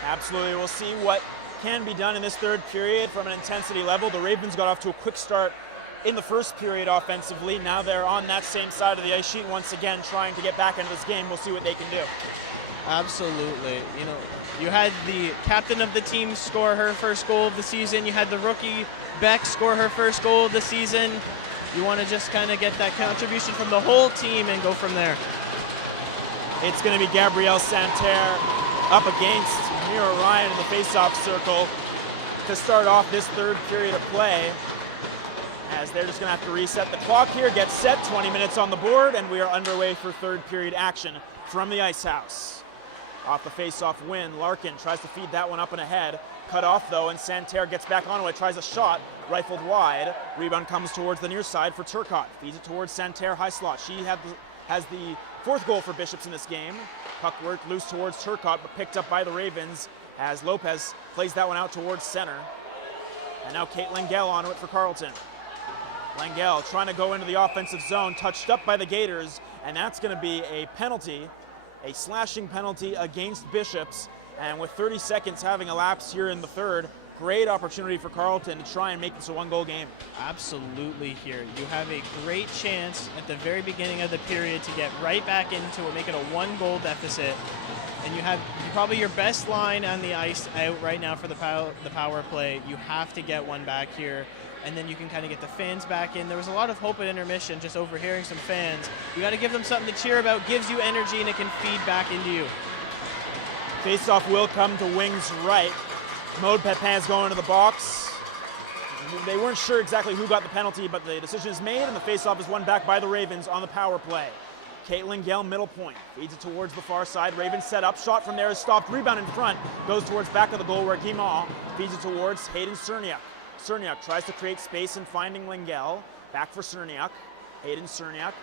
Absolutely. We'll see what can be done in this 3rd period from an intensity level. The Ravens got off to a quick start in the 1st period offensively. Now they're on that same side of the ice sheet once again, trying to get back into this game. We'll see what they can do. Absolutely. You know, you had the captain of the team score her first goal of the season. You had the rookie Beck score her first goal of the season. You want to just kind of get that contribution from the whole team and go from there. It's going to be Gabrielle Santerre up against Mira Ryan in the face-off circle to start off this 3rd period of play, as they're just going to have to reset the clock here, get set, 20 minutes on the board, and we are underway for 3rd period action from the Ice House. Off the face-off win, Larkin tries to feed that one up and ahead. Cut off, though, and Santerre gets back onto it, tries a shot, rifled wide. Rebound comes towards the near side for Turcotte. Feeds it towards Santerre, high slot. She has the 4th goal for Bishops in this game. Puck worked loose towards Turcotte, but picked up by the Ravens as Lopez plays that one out towards center. And now Kate Lengel onto it for Carleton. Lengel trying to go into the offensive zone, touched up by the Gators, and that's going to be a penalty, a slashing penalty against Bishops. And with 30 seconds having elapsed here in the 3rd, great opportunity for Carleton to try and make this a 1-goal game. Absolutely here. You have a great chance at the very beginning of the period to get right back into it, make it a 1-goal deficit. And you have probably your best line on the ice out right now for the power play. You have to get one back here. and then you can kind of get the fans back in. There was a lot of hope at intermission, just overhearing some fans. You got to give them something to cheer about, gives you energy, and it can feed back into you. Faceoff will come to Wings right. Maude Pepin's going to the box. They weren't sure exactly who got the penalty, but the decision is made, and the faceoff is won back by the Ravens on the power play. Caitlin Gale, middle point, feeds it towards the far side. Ravens set up, shot from there is stopped, rebound in front, goes towards back of the goal where Guimont feeds it towards Hayden Cerniak. Cerniak tries to create space and finding Lengel. Back for Cerniak. Hayden Cerniak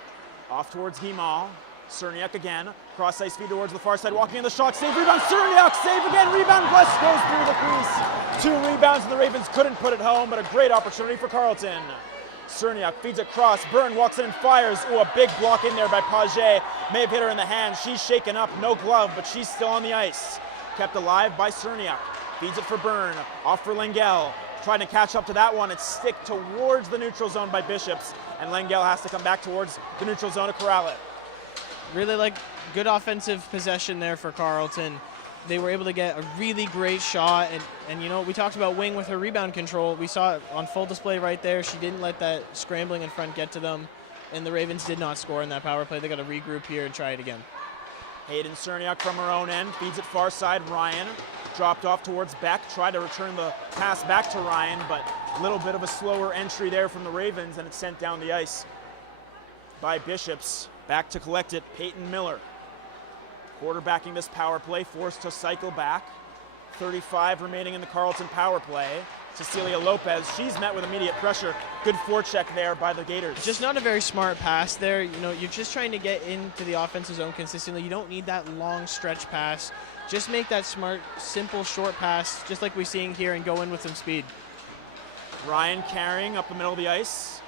off towards Guimont. Cerniak again, cross ice feed towards the far side, walking in the shot, save, rebound, Cerniak, save again, rebound, West goes through the crease. 2 rebounds and the Ravens couldn't put it home, but a great opportunity for Carleton. Cerniak feeds across, Byrne walks in and fires. Ooh, a big block in there by Paget. May have hit her in the hand, she's shaken up, no glove, but she's still on the ice. Kept alive by Cerniak, feeds it for Byrne, off for Lengel. Trying to catch up to that one, it's stick towards the neutral zone by Bishops, and Lengel has to come back towards the neutral zone to corral it. Really like good offensive possession there for Carleton. They were able to get a really great shot, and you know, we talked about Wing with her rebound control. We saw it on full display right there. She didn't let that scrambling in front get to them, and the Ravens did not score in that power play. They got to regroup here and try it again. Hayden Cerniak from her own end, feeds it far side, Ryan. Dropped off towards Beck, tried to return the pass back to Ryan, but a little bit of a slower entry there from the Ravens, and it's sent down the ice by Bishops. Back to collect it, Peyton Miller. Quarterbacking this power play, forced to cycle back. 35 remaining in the Carleton power play. Cecilia Lopez, she's met with immediate pressure. Good forecheck there by the Gators. Just not a very smart pass there. You know, you're just trying to get into the offensive zone consistently. You don't need that long stretch pass. Just make that smart, simple, short pass, just like we're seeing here, and go in with some speed. Ryan carrying up the middle of the ice.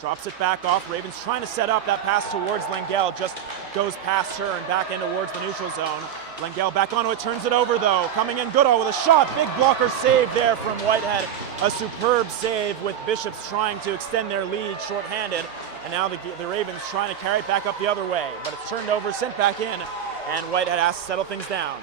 Drops it back off. Ravens trying to set up that pass towards Lengel. Just goes past her and back in towards the neutral zone. Lengel back onto it, turns it over though. Coming in Goodall with a shot. Big blocker save there from Whitehead. A superb save with Bishops trying to extend their lead shorthanded. And now the Ravens trying to carry it back up the other way. But it's turned over, sent back in, and Whitehead has to settle things down.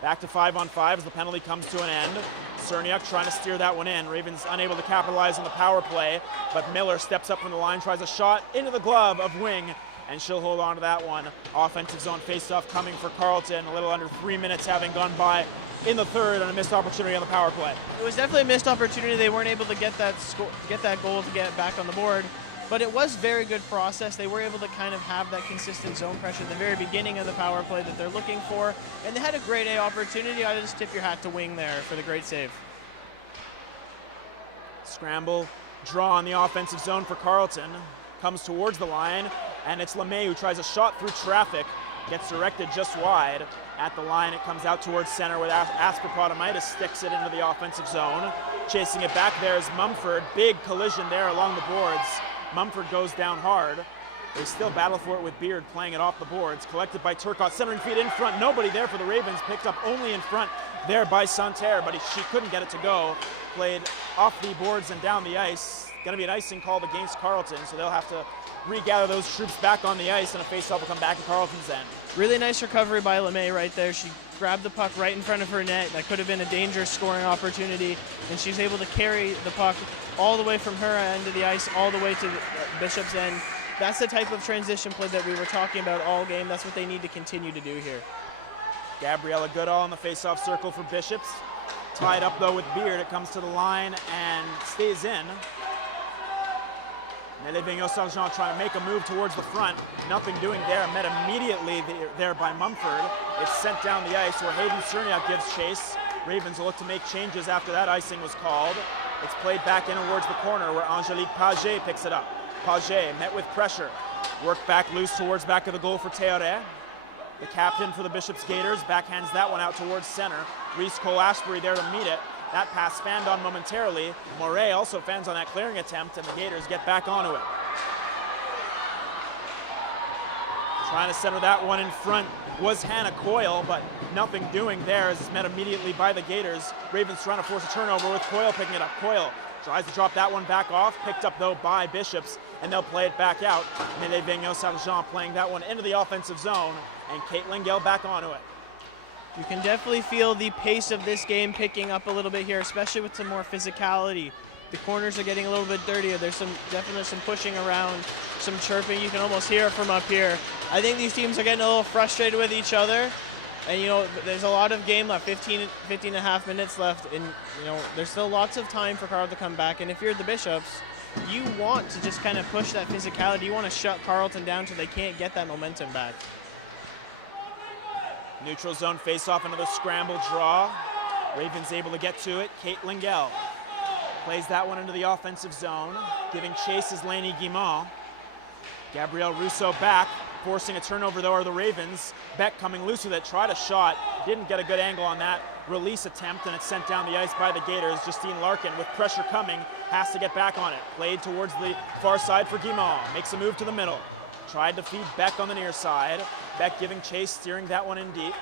Back to 5-on-5 as the penalty comes to an end. Cerniak trying to steer that one in. Ravens unable to capitalize on the power play, but Miller steps up from the line, tries a shot into the glove of Wing, and she'll hold on to that one. Offensive zone faceoff coming for Carleton. A little under 3 minutes having gone by in the third, and a missed opportunity on the power play. It was definitely a missed opportunity. They weren't able to get that goal to get back on the board. But it was very good process. They were able to kind of have that consistent zone pressure at the very beginning of the power play that they're looking for. And they had a great A opportunity. I just tip your hat to Wing there for the great save. Scramble, draw on the offensive zone for Carleton. Comes towards the line, and it's LeMay who tries a shot through traffic. Gets directed just wide. At the line, it comes out towards center with Asperpotomitis, sticks it into the offensive zone. Chasing it back there is Mumford. Big collision there along the boards. Mumford goes down hard. They still battle for it with Beard playing it off the boards. Collected by Turcotte, centering feed in front. Nobody there for the Ravens. Picked up only in front there by Santerre, but she couldn't get it to go. Played off the boards and down the ice. Going to be an icing called against Carleton, so they'll have to regather those troops back on the ice, and a faceoff will come back in Carleton's end. Really nice recovery by LeMay right there. She grabbed the puck right in front of her net. That could have been a dangerous scoring opportunity, and she's able to carry the puck all the way from her end of the ice all the way to the Bishop's end. That's the type of transition play that we were talking about all game. That's what they need to continue to do here. Gabriella Goodall in the faceoff circle for Bishops. Tied up though with Beard. It comes to the line and stays in. Nelly Vigneault-Sargent trying to make a move towards the front. Nothing doing there. Met immediately there by Mumford. It's sent down the ice where Hayden Cerniak gives chase. Ravens will look to make changes after that icing was called. It's played back in towards the corner where Angelique Paget picks it up. Paget met with pressure. Worked back loose towards back of the goal for Théoret. The captain for the Bishops Gators backhands that one out towards center. Reese Cole-Ashbury there to meet it. That pass fanned on momentarily. Moret also fans on that clearing attempt, and the Gators get back onto it. Trying to center that one in front was Hannah Coyle, but nothing doing there as it's met immediately by the Gators. Ravens trying to force a turnover with Coyle picking it up. Coyle tries to drop that one back off, picked up though by Bishops, and they'll play it back out. Nelly Vigneault-Sargent playing that one into the offensive zone, and Kate Lengel back onto it. You can definitely feel the pace of this game picking up a little bit here, especially with some more physicality. The corners are getting a little bit dirtier. There's definitely some pushing around, some chirping. You can almost hear it from up here. I think these teams are getting a little frustrated with each other. And, you know, there's a lot of game left, 15 and a half minutes left. And, you know, there's still lots of time for Carleton to come back. And if you're the Bishops, you want to just kind of push that physicality. You want to shut Carleton down so they can't get that momentum back. Neutral zone face-off, another scramble draw. Ravens able to get to it. Kate Lingell plays that one into the offensive zone. Giving chase is Lainey Guimont. Gabrielle Rousseau back, forcing a turnover though are the Ravens. Beck coming loose with it, tried a shot, didn't get a good angle on that release attempt, and it's sent down the ice by the Gators. Justine Larkin with pressure coming, has to get back on it. Played towards the far side for Guimont, makes a move to the middle. Tried to feed Beck on the near side. Beck giving chase, steering that one in deep.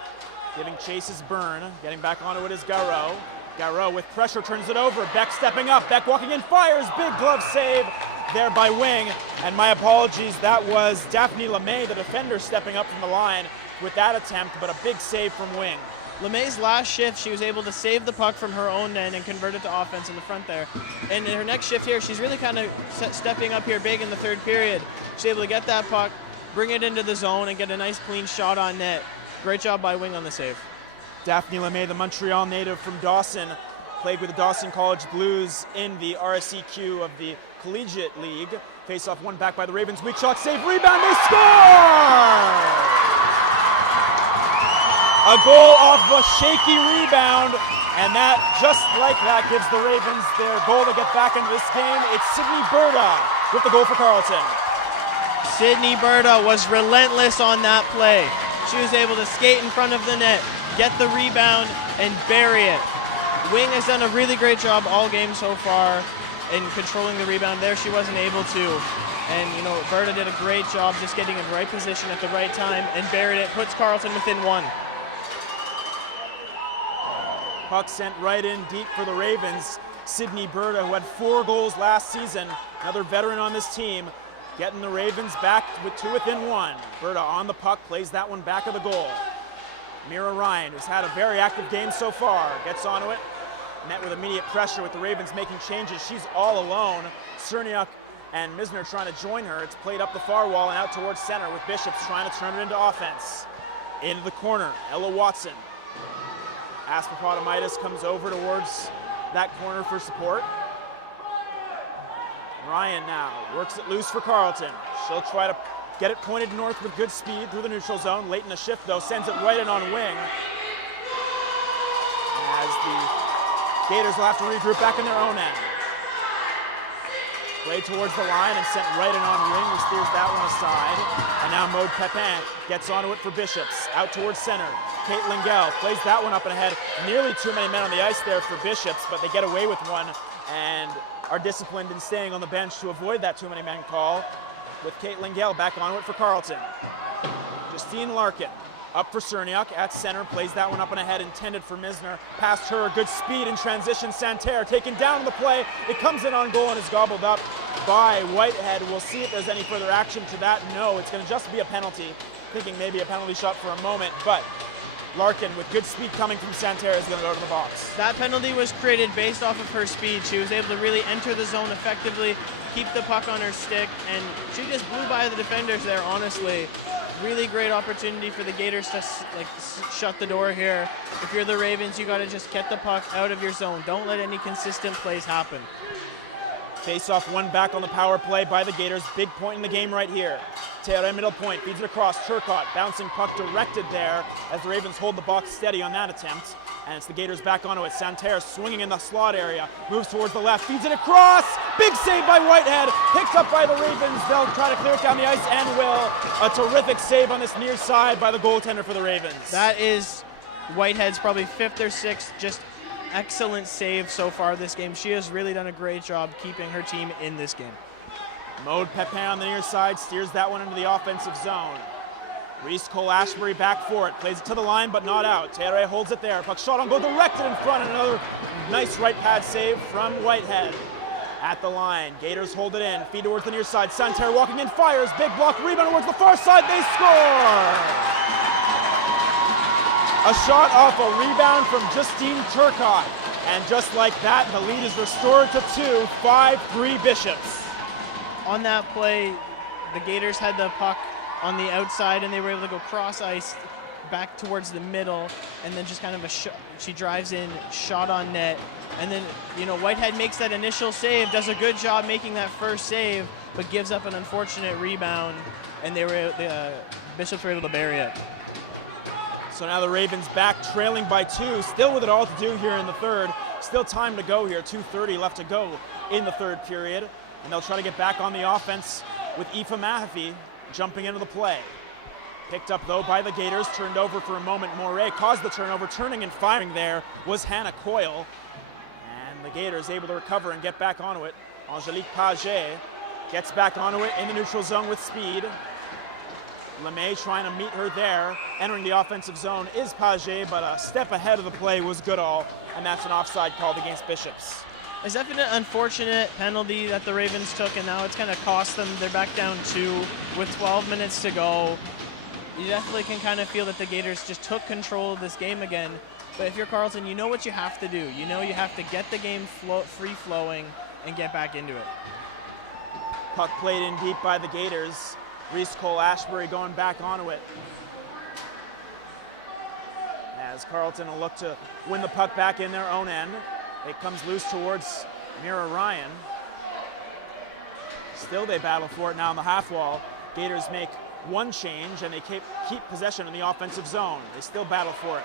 Giving chase is Byrne, getting back onto it is Garreau. Garreau with pressure turns it over. Beck stepping up. Beck walking in, fires. Big glove save there by Wing. And my apologies, that was Daphne LeMay, the defender, stepping up from the line with that attempt, but a big save from Wing. LeMay's last shift, she was able to save the puck from her own end and convert it to offense in the front there. And in her next shift here, she's really kind of stepping up here big in the third period. She's able to get that puck, bring it into the zone, and get a nice clean shot on net. Great job by Wing on the save. Daphne LeMay, the Montreal native from Dawson, played with the Dawson College Blues in the RSEQ of the Collegiate League. Face-off one back by the Ravens. Weak shot, save, rebound, they score! A goal off a shaky rebound, and that, just like that, gives the Ravens their goal to get back into this game. It's Sydney Berta with the goal for Carleton. Sydney Berta was relentless on that play. She was able to skate in front of the net, get the rebound, and bury it. Wing has done a really great job all game so far in controlling the rebound. There she wasn't able to. And, you know, Berta did a great job just getting in the right position at the right time and buried it, puts Carleton within one. Puck sent right in deep for the Ravens. Sydney Berta, who had 4 goals last season, another veteran on this team, getting the Ravens back to within one. Berta on the puck, plays that one back of the goal. Mira Ryan, who's had a very active game so far, gets onto it. Met with immediate pressure with the Ravens making changes. She's all alone. Cerniak and Misner trying to join her. It's played up the far wall and out towards center with Bishops trying to turn it into offense. Into the corner, Ella Watson. Aspapotomitis comes over towards that corner for support. Ryan now works it loose for Carleton. She'll try to get it pointed north with good speed through the neutral zone. Late in the shift, though, sends it right in on Wing. As the Gators will have to regroup back in their own end. Played towards the line and sent right in on Wing, who steers that one aside. And now Maude Pepin gets onto it for Bishops. Out towards center. Kate Lingell plays that one up and ahead. Nearly too many men on the ice there for Bishops, but they get away with one and are disciplined in staying on the bench to avoid that too many men call. With Kate Lingell back onto it for Carleton. Justine Larkin up for Cerniak at center, plays that one up and ahead, intended for Misner. Past her, good speed in transition. Santerre taken down on the play. It comes in on goal and is gobbled up by Whitehead. We'll see if there's any further action to that. No, it's going to just be a penalty. Thinking maybe a penalty shot for a moment, but Larkin, with good speed coming from Santerre, is going to go to the box. That penalty was created based off of her speed. She was able to really enter the zone effectively, keep the puck on her stick, and she just blew by the defenders there, honestly. Really great opportunity for the Gators to shut the door here. If you're the Ravens, you got to just get the puck out of your zone. Don't let any consistent plays happen. Face-off one back on the power play by the Gators. Big point in the game right here. Taylor middle point, feeds it across. Turcotte, bouncing puck directed there as the Ravens hold the box steady on that attempt. And it's the Gators back onto it. Santerre swinging in the slot area. Moves towards the left, feeds it across. Big save by Whitehead. Picked up by the Ravens. They'll try to clear it down the ice and will. A terrific save on this near side by the goaltender for the Ravens. That is Whitehead's probably 5th or 6th just excellent save so far this game. She has really done a great job keeping her team in this game. Maude Pepin on the near side, steers that one into the offensive zone. Reese Cole-Ashbury back for it, plays it to the line but not out. Terre holds it there, puck shot on goal directed in front, and another nice right pad save from Whitehead. At the line, Gators hold it in, feed towards the near side. Santerre walking in, fires, big block, rebound towards the far side, they score! A shot off a rebound from Justine Turcotte. And just like that, the lead is restored to 2, 5-3 Bishops. On that play, the Gators had the puck on the outside and they were able to go cross ice back towards the middle, and then just kind of she drives in, shot on net, and then Whitehead makes that initial save, does a good job making that first save, but gives up an unfortunate rebound, and the Bishops were able to bury it. So now the Ravens back trailing by 2, still with it all to do here in the third. Still time to go here, 2:30 left to go in the third period, and they'll try to get back on the offense with Aoife Mahaffey jumping into the play. Picked up though by the Gators, turned over for a moment. Moret caused the turnover, turning and firing there was Hannah Coyle. And the Gators able to recover and get back onto it. Angelique Paget gets back onto it in the neutral zone with speed. LeMay trying to meet her there. Entering the offensive zone is Paget, but a step ahead of the play was Goodall, and that's an offside called against Bishops. It's definitely an unfortunate penalty that the Ravens took, and now it's going to cost them. They're back down 2 with 12 minutes to go. You definitely can kind of feel that the Gators just took control of this game again. But if you're Carleton, you know what you have to do. You know you have to get the game free-flowing and get back into it. Puck played in deep by the Gators. Reese Cole-Ashbury going back onto it. As Carleton will look to win the puck back in their own end. It comes loose towards Mira Ryan. Still they battle for it now on the half wall. Gators make one change and they keep possession in the offensive zone. They still battle for it.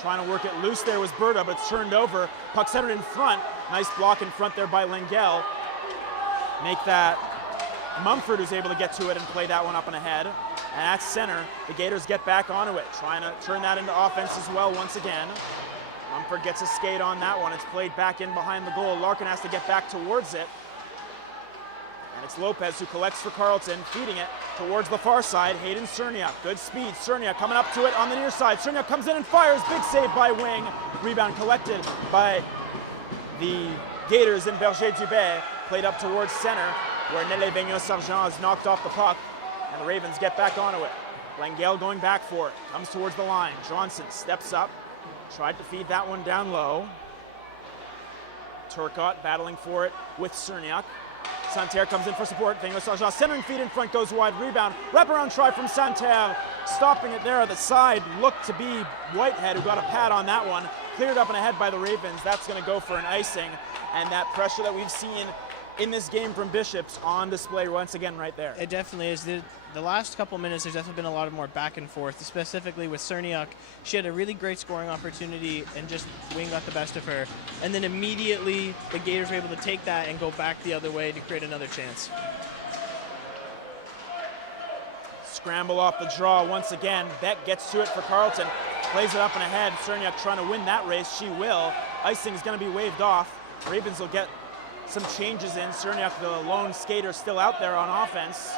Trying to work it loose there was Berta, but it's turned over. Puck centered in front. Nice block in front there by Lengel. Make that Mumford, who's able to get to it and play that one up and ahead. And at center, the Gators get back onto it, trying to turn that into offense as well once again. Mumford gets a skate on that one. It's played back in behind the goal. Larkin has to get back towards it. And it's Lopez who collects for Carleton, feeding it towards the far side. Hayden Cerniak, good speed. Cerniak coming up to it on the near side. Cerniak comes in and fires. Big save by Wing. Rebound collected by the Gators in Berger-Dubé. Played up towards center, where Nelly Vigneault-Sargent has knocked off the puck. And the Ravens get back onto it. Langell going back for it. Comes towards the line. Johnson steps up. Tried to feed that one down low. Turcotte battling for it with Cerniak. Santerre comes in for support. Vigneault-Sargent centering feed in front, goes wide. Rebound. Wraparound try from Santerre. Stopping it there at the side. Looked to be Whitehead, who got a pad on that one. Cleared up and ahead by the Ravens. That's going to go for an icing. And that pressure that we've seen in this game from Bishops on display once again right there. It definitely is. The last couple minutes, there's definitely been a lot of more back and forth, specifically with Cerniak. She had a really great scoring opportunity and just Wing got the best of her. And then immediately the Gators were able to take that and go back the other way to create another chance. Scramble off the draw once again. Beck gets to it for Carleton. Plays it up and ahead. Cerniak trying to win that race. She will. Icing is going to be waved off. Ravens will get some changes in. Cerniak, the lone skater, still out there on offense.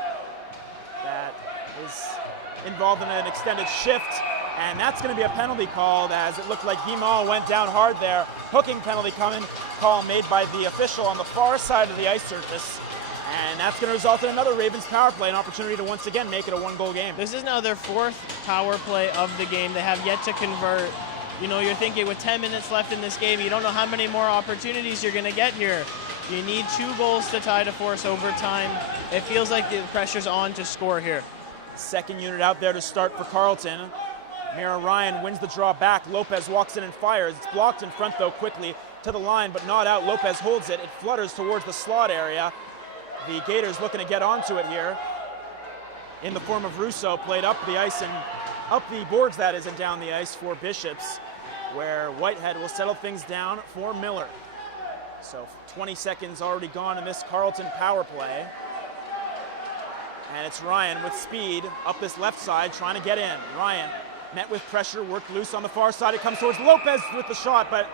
That is involved in an extended shift, and that's going to be a penalty called, as it looked like Guimond went down hard there. Hooking penalty call made by the official on the far side of the ice surface, and that's going to result in another Ravens power play, an opportunity to once again make it a one-goal game. This is now their 4th power play of the game. They have yet to convert. You know, you're thinking with 10 minutes left in this game, you don't know how many more opportunities you're going to get here. You need 2 goals to tie to force overtime. It feels like the pressure's on to score here. Second unit out there to start for Carleton. Mira Ryan wins the draw back. Lopez walks in and fires. It's blocked in front though quickly to the line, but not out. Lopez holds it. It flutters towards the slot area. The Gators looking to get onto it here in the form of Russo, played up the ice and up the boards, that is, and down the ice for Bishops, where Whitehead will settle things down for Miller. So 20 seconds already gone in this Carleton power play. And it's Ryan with speed up this left side trying to get in. Ryan met with pressure, worked loose on the far side. It comes towards Lopez with the shot, but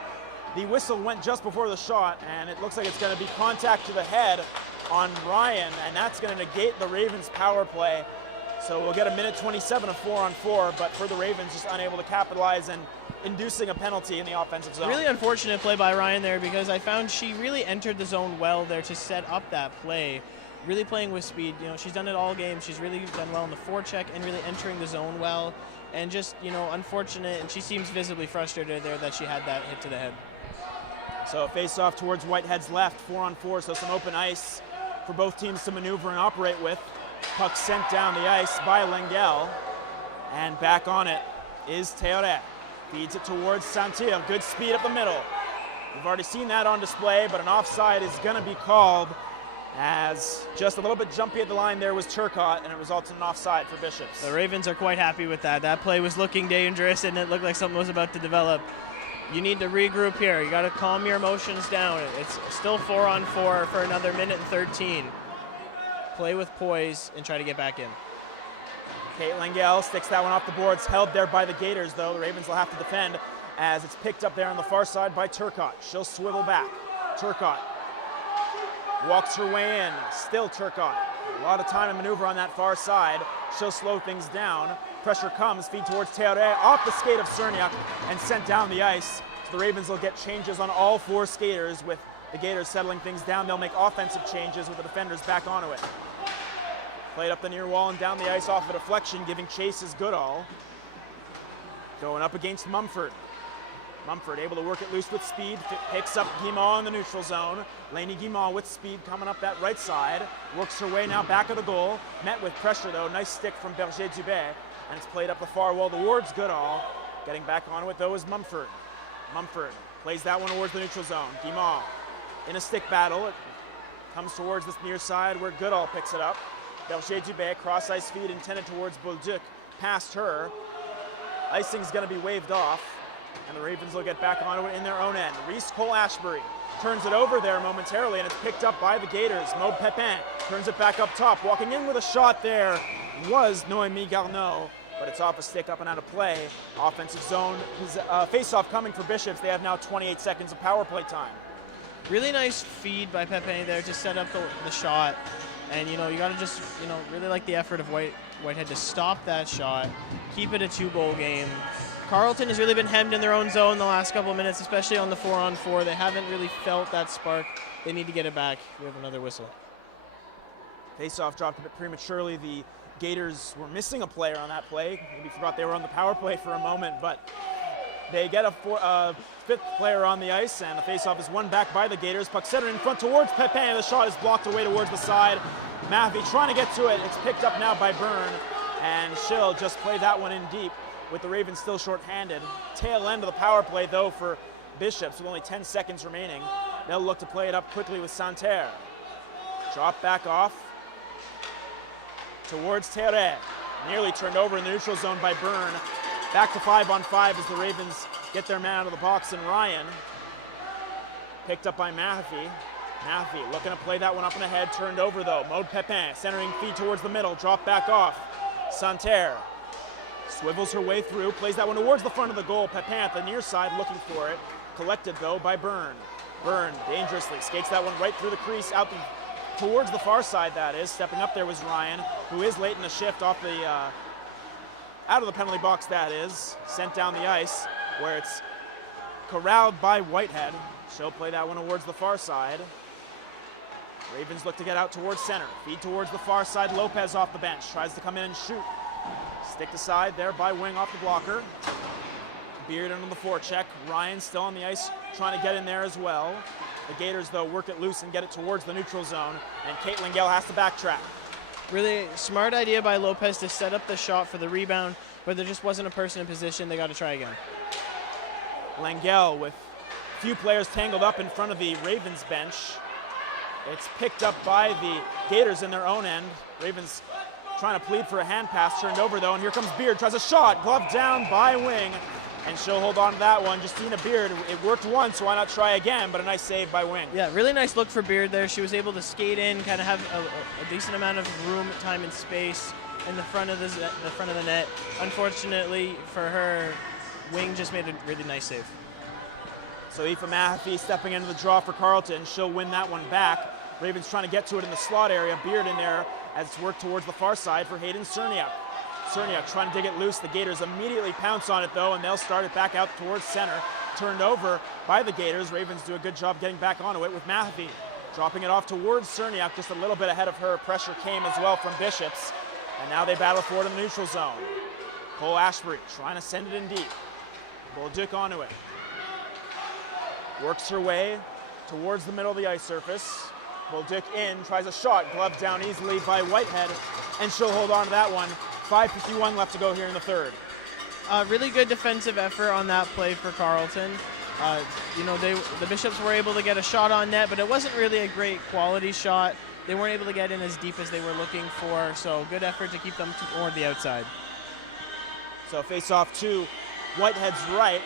the whistle went just before the shot, and it looks like it's going to be contact to the head on Ryan, and that's going to negate the Ravens power play. So we'll get a minute 27 of 4-on-4, but for the Ravens, just unable to capitalize and inducing a penalty in the offensive zone. Really unfortunate play by Ryan there, because I found she really entered the zone well there to set up that play. Really playing with speed. You know, she's done it all game. She's really done well in the forecheck and really entering the zone well. and just, unfortunate, and she seems visibly frustrated there that she had that hit to the head. So face-off towards Whitehead's left, 4-on-4, so some open ice for both teams to maneuver and operate with. Puck sent down the ice by Lengel, and back on it is Teore. Feeds it towards Santir, good speed up the middle. We've already seen that on display, but an offside is going to be called, as just a little bit jumpy at the line there was Turcotte, and it results in an offside for Bishops. The Ravens are quite happy with that. That play was looking dangerous, and it looked like something was about to develop. You need to regroup here. You got to calm your emotions down. It's still 4-on-4 for another minute and 13. Play with poise and try to get back in. Kate Lengel sticks that one off the boards, held there by the Gators, though. The Ravens will have to defend as it's picked up there on the far side by Turcotte. She'll swivel back. Turcotte walks her way in. Still Turcotte. A lot of time and maneuver on that far side. She'll slow things down. Pressure comes, feed towards Teore, off the skate of Cerniak and sent down the ice. So the Ravens will get changes on all four skaters, with the Gators settling things down. They'll make offensive changes with the defenders back onto it. Played up the near wall and down the ice off a deflection, giving chase is Goodall. Going up against Mumford. Mumford able to work it loose with speed, picks up Guimont in the neutral zone. Lainey Guimont with speed coming up that right side. Works her way now back of the goal. Met with pressure though, nice stick from Berger-Dubé. And it's played up the far wall towards Goodall. Getting back onto it though is Mumford. Mumford plays that one towards the neutral zone. Guimont in a stick battle. It comes towards this near side where Goodall picks it up. Berger-Dubé, cross ice feed intended towards Bolduc, past her. Icing's going to be waved off, and the Ravens will get back onto it in their own end. Reese Cole-Ashbury turns it over there momentarily, and it's picked up by the Gators. Maud Pepin turns it back up top. Walking in with a shot there was Noémie Garneau, but it's off a stick up and out of play. Offensive zone, face-off coming for Bishops. They have now 28 seconds of power play time. Really nice feed by Pepin there to set up the shot. And, you got to just, really like the effort of Whitehead to stop that shot, keep it a 2-goal game. Carleton has really been hemmed in their own zone the last couple of minutes, especially on the 4-on-4. They haven't really felt that spark. They need to get it back. We have another whistle. Face-off dropped a bit prematurely. The Gators were missing a player on that play. Maybe forgot they were on the power play for a moment, but they get a fifth player on the ice, and the face-off is won back by the Gators. Puck centered in front towards Pepin. The shot is blocked away towards the side. Maffey trying to get to it. It's picked up now by Byrne, and she'll just play that one in deep with the Ravens still short-handed. Tail end of the power play, though, for Bishops with only 10 seconds remaining. They'll look to play it up quickly with Santerre. Drop back off towards Teore. Nearly turned over in the neutral zone by Byrne. Back to 5-on-5 as the Ravens get their man out of the box, and Ryan picked up by Maffey. Maffey looking to play that one up and ahead, turned over though. Maud Pepin centering feed towards the middle, drop back off. Santerre swivels her way through, plays that one towards the front of the goal. Pepin at the near side looking for it. Collected though by Byrne. Byrne dangerously skates that one right through the crease, towards the far side that is. Stepping up there was Ryan, who is late in the shift off the out of the penalty box that is. Sent down the ice where it's corralled by Whitehead. She'll play that one towards the far side. Ravens look to get out towards center. Feed towards the far side. Lopez off the bench. Tries to come in and shoot. Sticked aside there by Wing off the blocker. Beard on the forecheck. Ryan still on the ice trying to get in there as well. The Gators, though, work it loose and get it towards the neutral zone. And Kate Lengel has to backtrack. Really smart idea by Lopez to set up the shot for the rebound, but there just wasn't a person in position. They got to try again. Lengel with a few players tangled up in front of the Ravens bench. It's picked up by the Gators in their own end. Ravens trying to plead for a hand pass, turned over though, and here comes Beard, tries a shot, glove down by Wing, and she'll hold on to that one. Justina Beard, it worked once, so why not try again, but a nice save by Wing. Yeah, really nice look for Beard there. She was able to skate in, kind of have a decent amount of room, time, and space in the front of the net. Unfortunately for her, Wing just made a really nice save. So Aoife Mahaffey stepping into the draw for Carleton. She'll win that one back. Ravens trying to get to it in the slot area. Beard in there as it's worked towards the far side for Hayden Cerniak. Cerniak trying to dig it loose. The Gators immediately pounce on it though, and they'll start it back out towards center. Turned over by the Gators. Ravens do a good job getting back onto it with Mahaffey. Dropping it off towards Cerniak, just a little bit ahead of her. Pressure came as well from Bishops. And now they battle for it in the neutral zone. Cole Ashbury trying to send it in deep. Bolduc onto it. Works her way towards the middle of the ice surface. Bolduc in, tries a shot, gloved down easily by Whitehead, and she'll hold on to that one. 5:51 left to go here in the third. Really good defensive effort on that play for Carleton. The Bishops were able to get a shot on net, but it wasn't really a great quality shot. They weren't able to get in as deep as they were looking for, so good effort to keep them toward the outside. So face-off to Whitehead's right.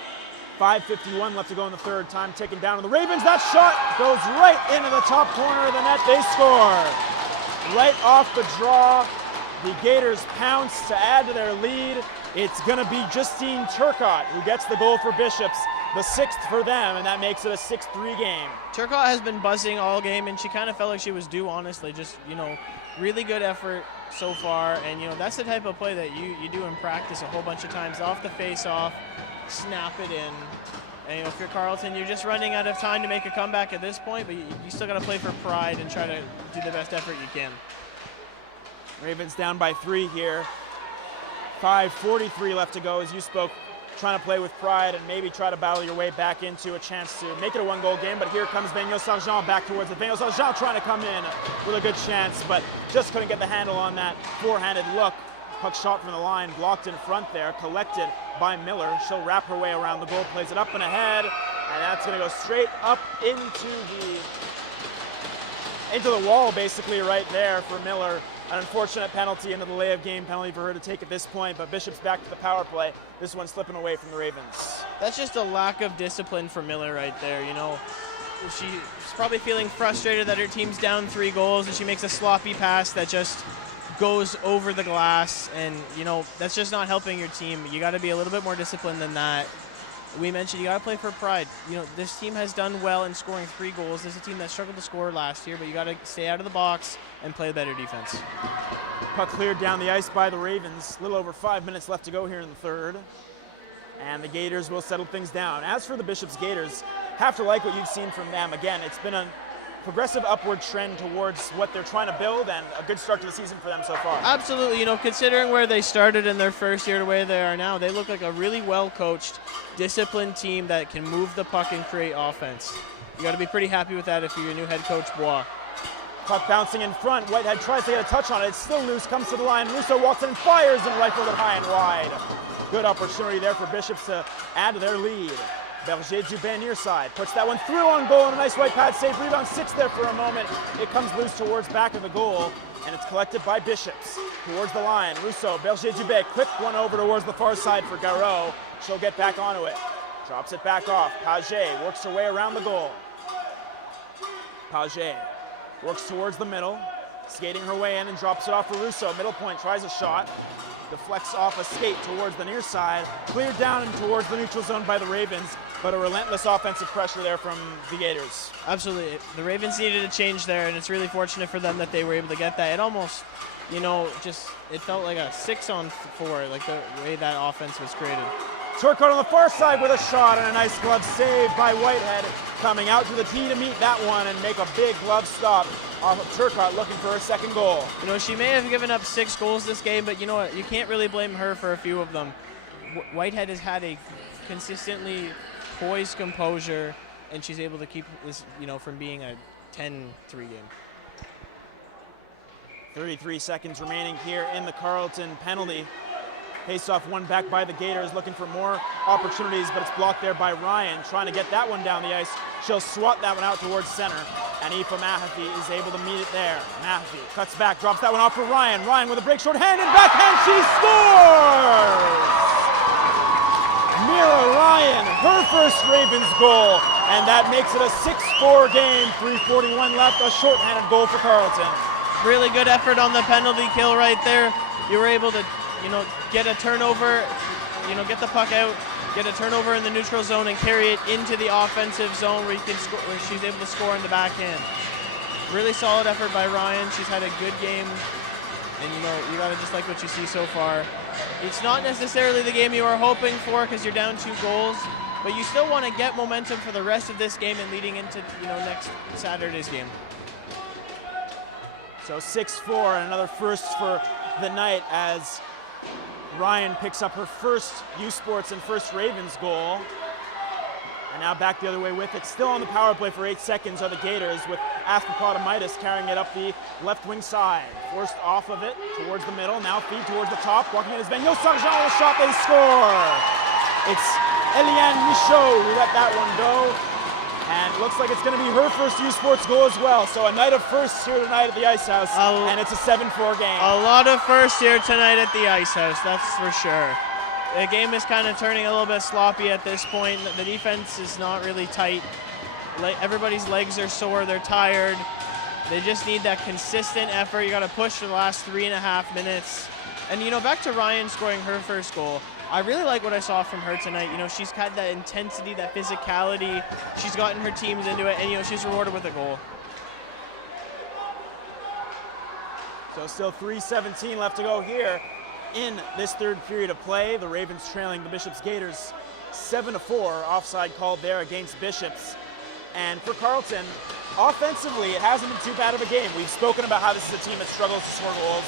5:51 left to go in the third. Time ticking down on the Ravens. That shot goes right into the top corner of the net. They score. Right off the draw, the Gators pounce to add to their lead. It's going to be Justine Turcotte who gets the goal for Bishops, the 6th for them, and that makes it a 6-3 game. Turcotte has been buzzing all game, and she kind of felt like she was due, honestly. Just, really good effort so far, and, that's the type of play that you do in practice a whole bunch of times. Off the face-off, snap it in. And, if you're Carleton, you're just running out of time to make a comeback at this point, but you still got to play for pride and try to do the best effort you can. Ravens down by 3 here. 5:43 left to go as you spoke, trying to play with pride and maybe try to battle your way back into a chance to make it a 1-goal game, but here comes Vigneault Sargent back towards it. Vigneault Sargent trying to come in with a good chance, but just couldn't get the handle on that four-handed look. Puck shot from the line, blocked in front there, collected by Miller. She'll wrap her way around the goal, plays it up and ahead, and that's going to go straight up into the wall, basically, right there for Miller. An unfortunate penalty into the lay of game penalty for her to take at this point, but Bishop's back to the power play. This one slipping away from the Ravens. That's just a lack of discipline for Miller right there. She's probably feeling frustrated that her team's down 3 goals, and she makes a sloppy pass that just goes over the glass, and that's just not helping your team. You got to be a little bit more disciplined than that. We mentioned you got to play for pride. This team has done well in scoring 3 goals. This is a team that struggled to score last year, but you got to stay out of the box and play better defense. Puck cleared down the ice by the Ravens. A little over 5 minutes left to go here in the third, and the Gators will settle things down. As for the Bishops Gators, have to like what you've seen from them. Again, it's been a progressive upward trend towards what they're trying to build, and a good start to the season for them so far. Absolutely. Considering where they started in their first year to where they are now, they look like a really well-coached, disciplined team that can move the puck and create offense. You got to be pretty happy with that if you're your new head coach, Bois. Puck bouncing in front. Whitehead tries to get a touch on it. It's still loose, comes to the line. Russo walks in and fires and rifles it high and wide. Good opportunity there for Bishops to add to their lead. Berger-Dubé near side, puts that one through on goal, and a nice white pad save. Rebound 6 there for a moment. It comes loose towards back of the goal, and it's collected by Bishops. Towards the line, Rousseau, Berger-Dubé, quick one over towards the far side for Garreau. She'll get back onto it. Drops it back off. Paget works her way around the goal. Paget works towards the middle, skating her way in and drops it off for Rousseau. Middle point, tries a shot. Deflects off a skate towards the near side, cleared down and towards the neutral zone by the Ravens, but a relentless offensive pressure there from the Gators. Absolutely. The Ravens needed a change there, and it's really fortunate for them that they were able to get that. It almost, it felt like a 6-on-4, like the way that offense was created. Turcotte on the far side with a shot and a nice glove save by Whitehead, coming out to the tee to meet that one and make a big glove stop off of Turcotte, looking for her second goal. She may have given up 6 goals this game, but you know what? You can't really blame her for a few of them. Whitehead has had a consistently poised composure, and she's able to keep this, from being a 10-3 game. 33 seconds remaining here in the Carleton penalty. Face-off won back by the Gators, looking for more opportunities, but it's blocked there by Ryan, trying to get that one down the ice. She'll swat that one out towards center, and Aoife Mahaffey is able to meet it there. Mahaffey cuts back, drops that one off for Ryan. Ryan with a break short-handed, backhand, she scores! Mira Ryan, her first Ravens goal, and that makes it a 6-4 game, 3:41 left, a short-handed goal for Carleton. Really good effort on the penalty kill right there. You were able to get a turnover, get the puck out, get a turnover in the neutral zone and carry it into the offensive zone where she's able to score in the backhand. Really solid effort by Ryan. She's had a good game, and you gotta just like what you see so far. It's not necessarily the game you are hoping for because you're down 2 goals, but you still want to get momentum for the rest of this game and leading into next Saturday's game. So 6-4, and another first for the night as Ryan picks up her first U Sports and first Ravens goal. And now back the other way with it. Still on the power play for 8 seconds are the Gators, with Aspapotomitis carrying it up the left wing side. Forced off of it towards the middle. Now feed towards the top. Walking in is Vigneault. Sargent with a shot. They score. It's Eliane Michaud who let that one go. And it looks like it's going to be her first U Sports goal as well. So a night of firsts here tonight at the Ice House. And it's a 7-4 game. A lot of firsts here tonight at the Ice House, that's for sure. The game is kind of turning a little bit sloppy at this point. The defense is not really tight. Everybody's legs are sore, they're tired. They just need that consistent effort. You got to push for the last 3.5 minutes. And back to Ryan scoring her first goal. I really like what I saw from her tonight. She's had that intensity, that physicality. She's gotten her teams into it, and she's rewarded with a goal. So still 3:17 left to go here in this third period of play. The Ravens trailing the Bishops Gators 7-4. Offside called there against Bishops. And for Carleton, offensively, it hasn't been too bad of a game. We've spoken about how this is a team that struggles to score goals.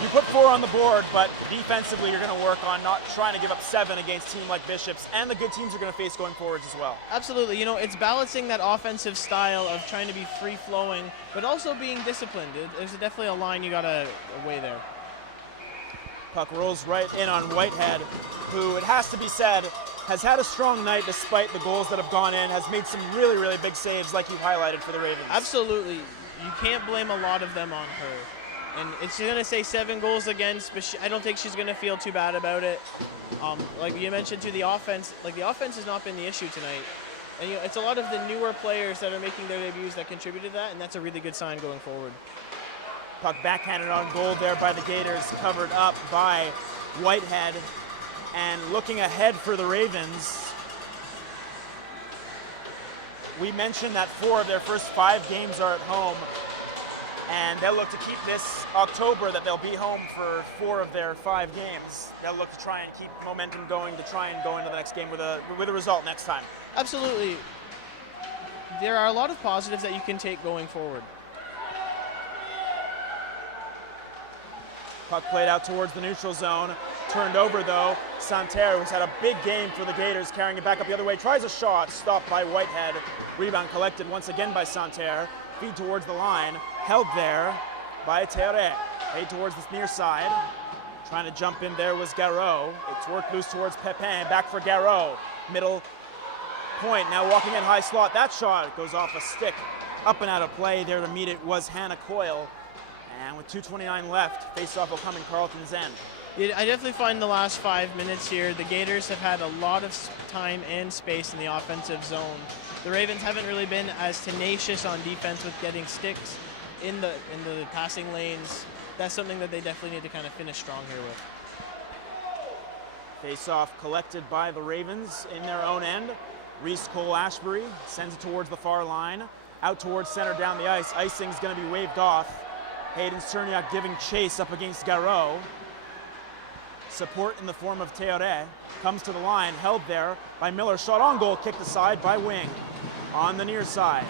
You put 4 on the board, but defensively you're going to work on not trying to give up 7 against a team like Bishops and the good teams you're going to face going forwards as well. Absolutely. It's balancing that offensive style of trying to be free-flowing, but also being disciplined. There's definitely a line you got to weigh there. Puck rolls right in on Whitehead, who, it has to be said, has had a strong night despite the goals that have gone in, has made some really, really big saves like you've highlighted for the Ravens. Absolutely. You can't blame a lot of them on her. And it's going to say 7 goals against, but I don't think she's going to feel too bad about it. Like you mentioned, too, the offense has not been the issue tonight. And it's a lot of the newer players that are making their debuts that contribute to that, and that's a really good sign going forward. Puck backhanded on goal there by the Gators, covered up by Whitehead. And looking ahead for the Ravens, we mentioned that 4 of their first 5 games are at home. And they'll look to keep this October that they'll be home for 4 of their 5 games. They'll look to try and keep momentum going, to try and go into the next game with a result next time. Absolutely. There are a lot of positives that you can take going forward. Puck played out towards the neutral zone. Turned over though. Santerre, who's had a big game for the Gators, carrying it back up the other way, tries a shot, stopped by Whitehead. Rebound collected once again by Santerre. Feed towards the line, held there by Teore. Played towards the near side. Trying to jump in there was Garreau. It's worked loose towards Pepin, back for Garreau. Middle point, now walking in high slot. That shot goes off a stick. Up and out of play there to meet it was Hannah Coyle. And with 2:29 left, face-off will come in Carleton's end. I definitely find the last 5 minutes here, the Gators have had a lot of time and space in the offensive zone. The Ravens haven't really been as tenacious on defense with getting sticks in the passing lanes. That's something that they definitely need to kind of finish strong here with. Face-off collected by the Ravens in their own end. Reese Cole-Ashbury sends it towards the far line. Out towards center down the ice. Icing's going to be waved off. Hayden Cerniak giving chase up against Garreau. Support in the form of Teore. Comes to the line, held there by Miller. Shot on goal, kicked aside by Wing. On the near side,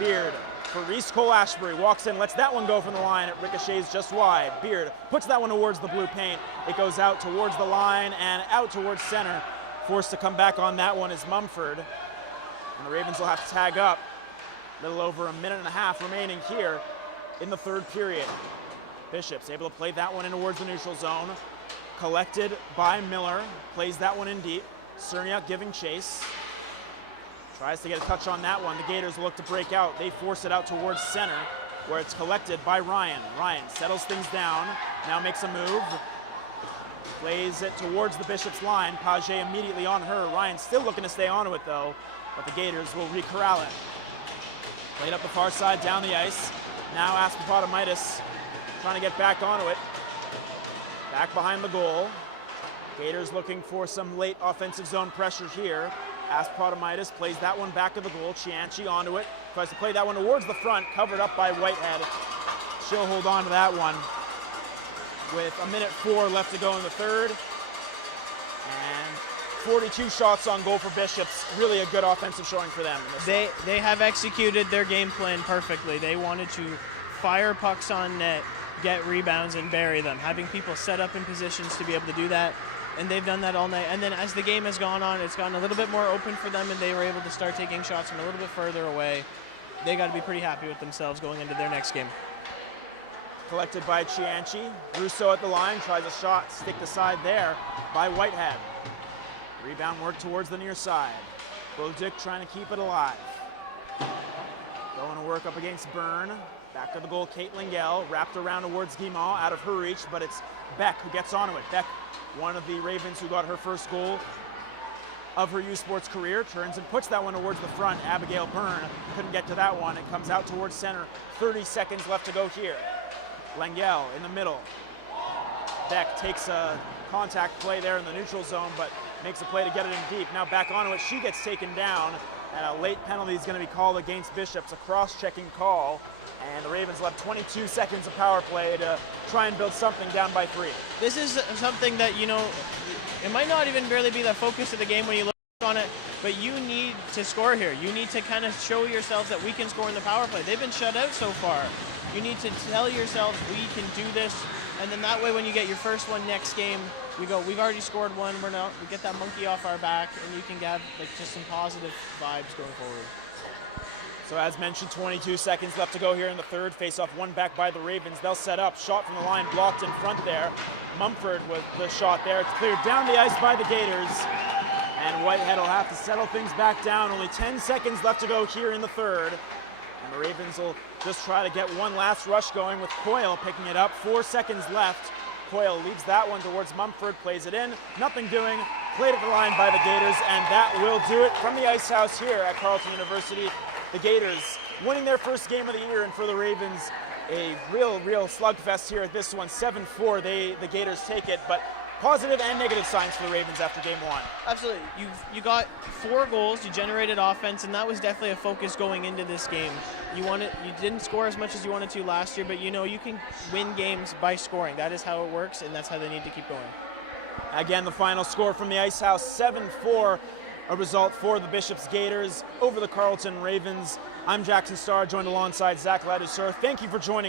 Beard for Reese Cole-Ashbury. Walks in, lets that one go from the line. It ricochets just wide. Beard puts that one towards the blue paint. It goes out towards the line and out towards center. Forced to come back on that one is Mumford. And the Ravens will have to tag up. A little over 1.5 minutes remaining here in the third period. Bishops able to play that one in towards the neutral zone. Collected by Miller, plays that one in deep. Cerniak giving chase. Tries to get a touch on that one. The Gators will look to break out. They force it out towards center, where it's collected by Ryan. Ryan settles things down, now makes a move. Plays it towards the Bishops line. Paget immediately on her. Ryan still looking to stay onto it though, but the Gators will re-corral it. Played up the far side, down the ice. Now Aspapotomitis trying to get back onto it. Back behind the goal. Gators looking for some late offensive zone pressure here. Aspapotomitis plays that one back to the goal. Chianchi onto it. Tries to play that one towards the front, covered up by Whitehead. She'll hold on to that one. With 1:04 left to go in the third. And 42 shots on goal for Bishops. Really a good offensive showing for them. They have executed their game plan perfectly. They wanted to fire pucks on net get rebounds and bury them, having people set up in positions to be able to do that. And they've done that all night. And then as the game has gone on, it's gotten a little bit more open for them, and they were able to start taking shots from a little bit further away. They got to be pretty happy with themselves going into their next game. Collected by Chianchi. Russo at the line, tries a shot, stick the side there by Whitehead. Rebound work towards the near side. Bodick trying to keep it alive. Going to work up against Byrne. Back to the goal, Kate Lingell, wrapped around towards Guimont, out of her reach, but it's Beck who gets onto it. Beck, one of the Ravens who got her first goal of her U Sports career, turns and puts that one towards the front. Abigail Byrne couldn't get to that one. It comes out towards center. 30 seconds left to go here. Lingell in the middle. Beck takes a contact play there in the neutral zone, but makes a play to get it in deep. Now back onto it, she gets taken down, and a late penalty is going to be called against Bishops, a cross-checking call. And the Ravens left 22 seconds of power play to try and build something down by 3. This is something that, you know, it might not even really be the focus of the game when you look on it, but you need to score here. You need to kind of show yourselves that we can score in the power play. They've been shut out so far. You need to tell yourselves we can do this, and then that way when you get your first one next game, we go, we've already scored one, we get that monkey off our back, and you can get like just some positive vibes going forward. So as mentioned, 22 seconds left to go here in the third. Face-off one back by the Ravens. They'll set up. Shot from the line blocked in front there. Mumford with the shot there. It's cleared down the ice by the Gators. And Whitehead will have to settle things back down. Only 10 seconds left to go here in the third. And the Ravens will just try to get one last rush going with Coyle picking it up. 4 seconds left. Coyle leads that one towards Mumford, plays it in. Nothing doing. Played at the line by the Gators, and that will do it from the Ice House here at Carleton University. The Gators winning their first game of the year, and for the Ravens, a real slugfest here at this one. 7-4, the Gators take it, but positive and negative signs for the Ravens after game one. Absolutely. You got 4 goals, you generated offense, and that was definitely a focus going into this game. You didn't score as much as you wanted to last year, but you know you can win games by scoring. That is how it works, and that's how they need to keep going. Again, the final score from the Ice House, 7-4. A result for the Bishops Gators over the Carleton Ravens. I'm Jackson Starr, joined alongside Zach Ladouceur. Thank you for joining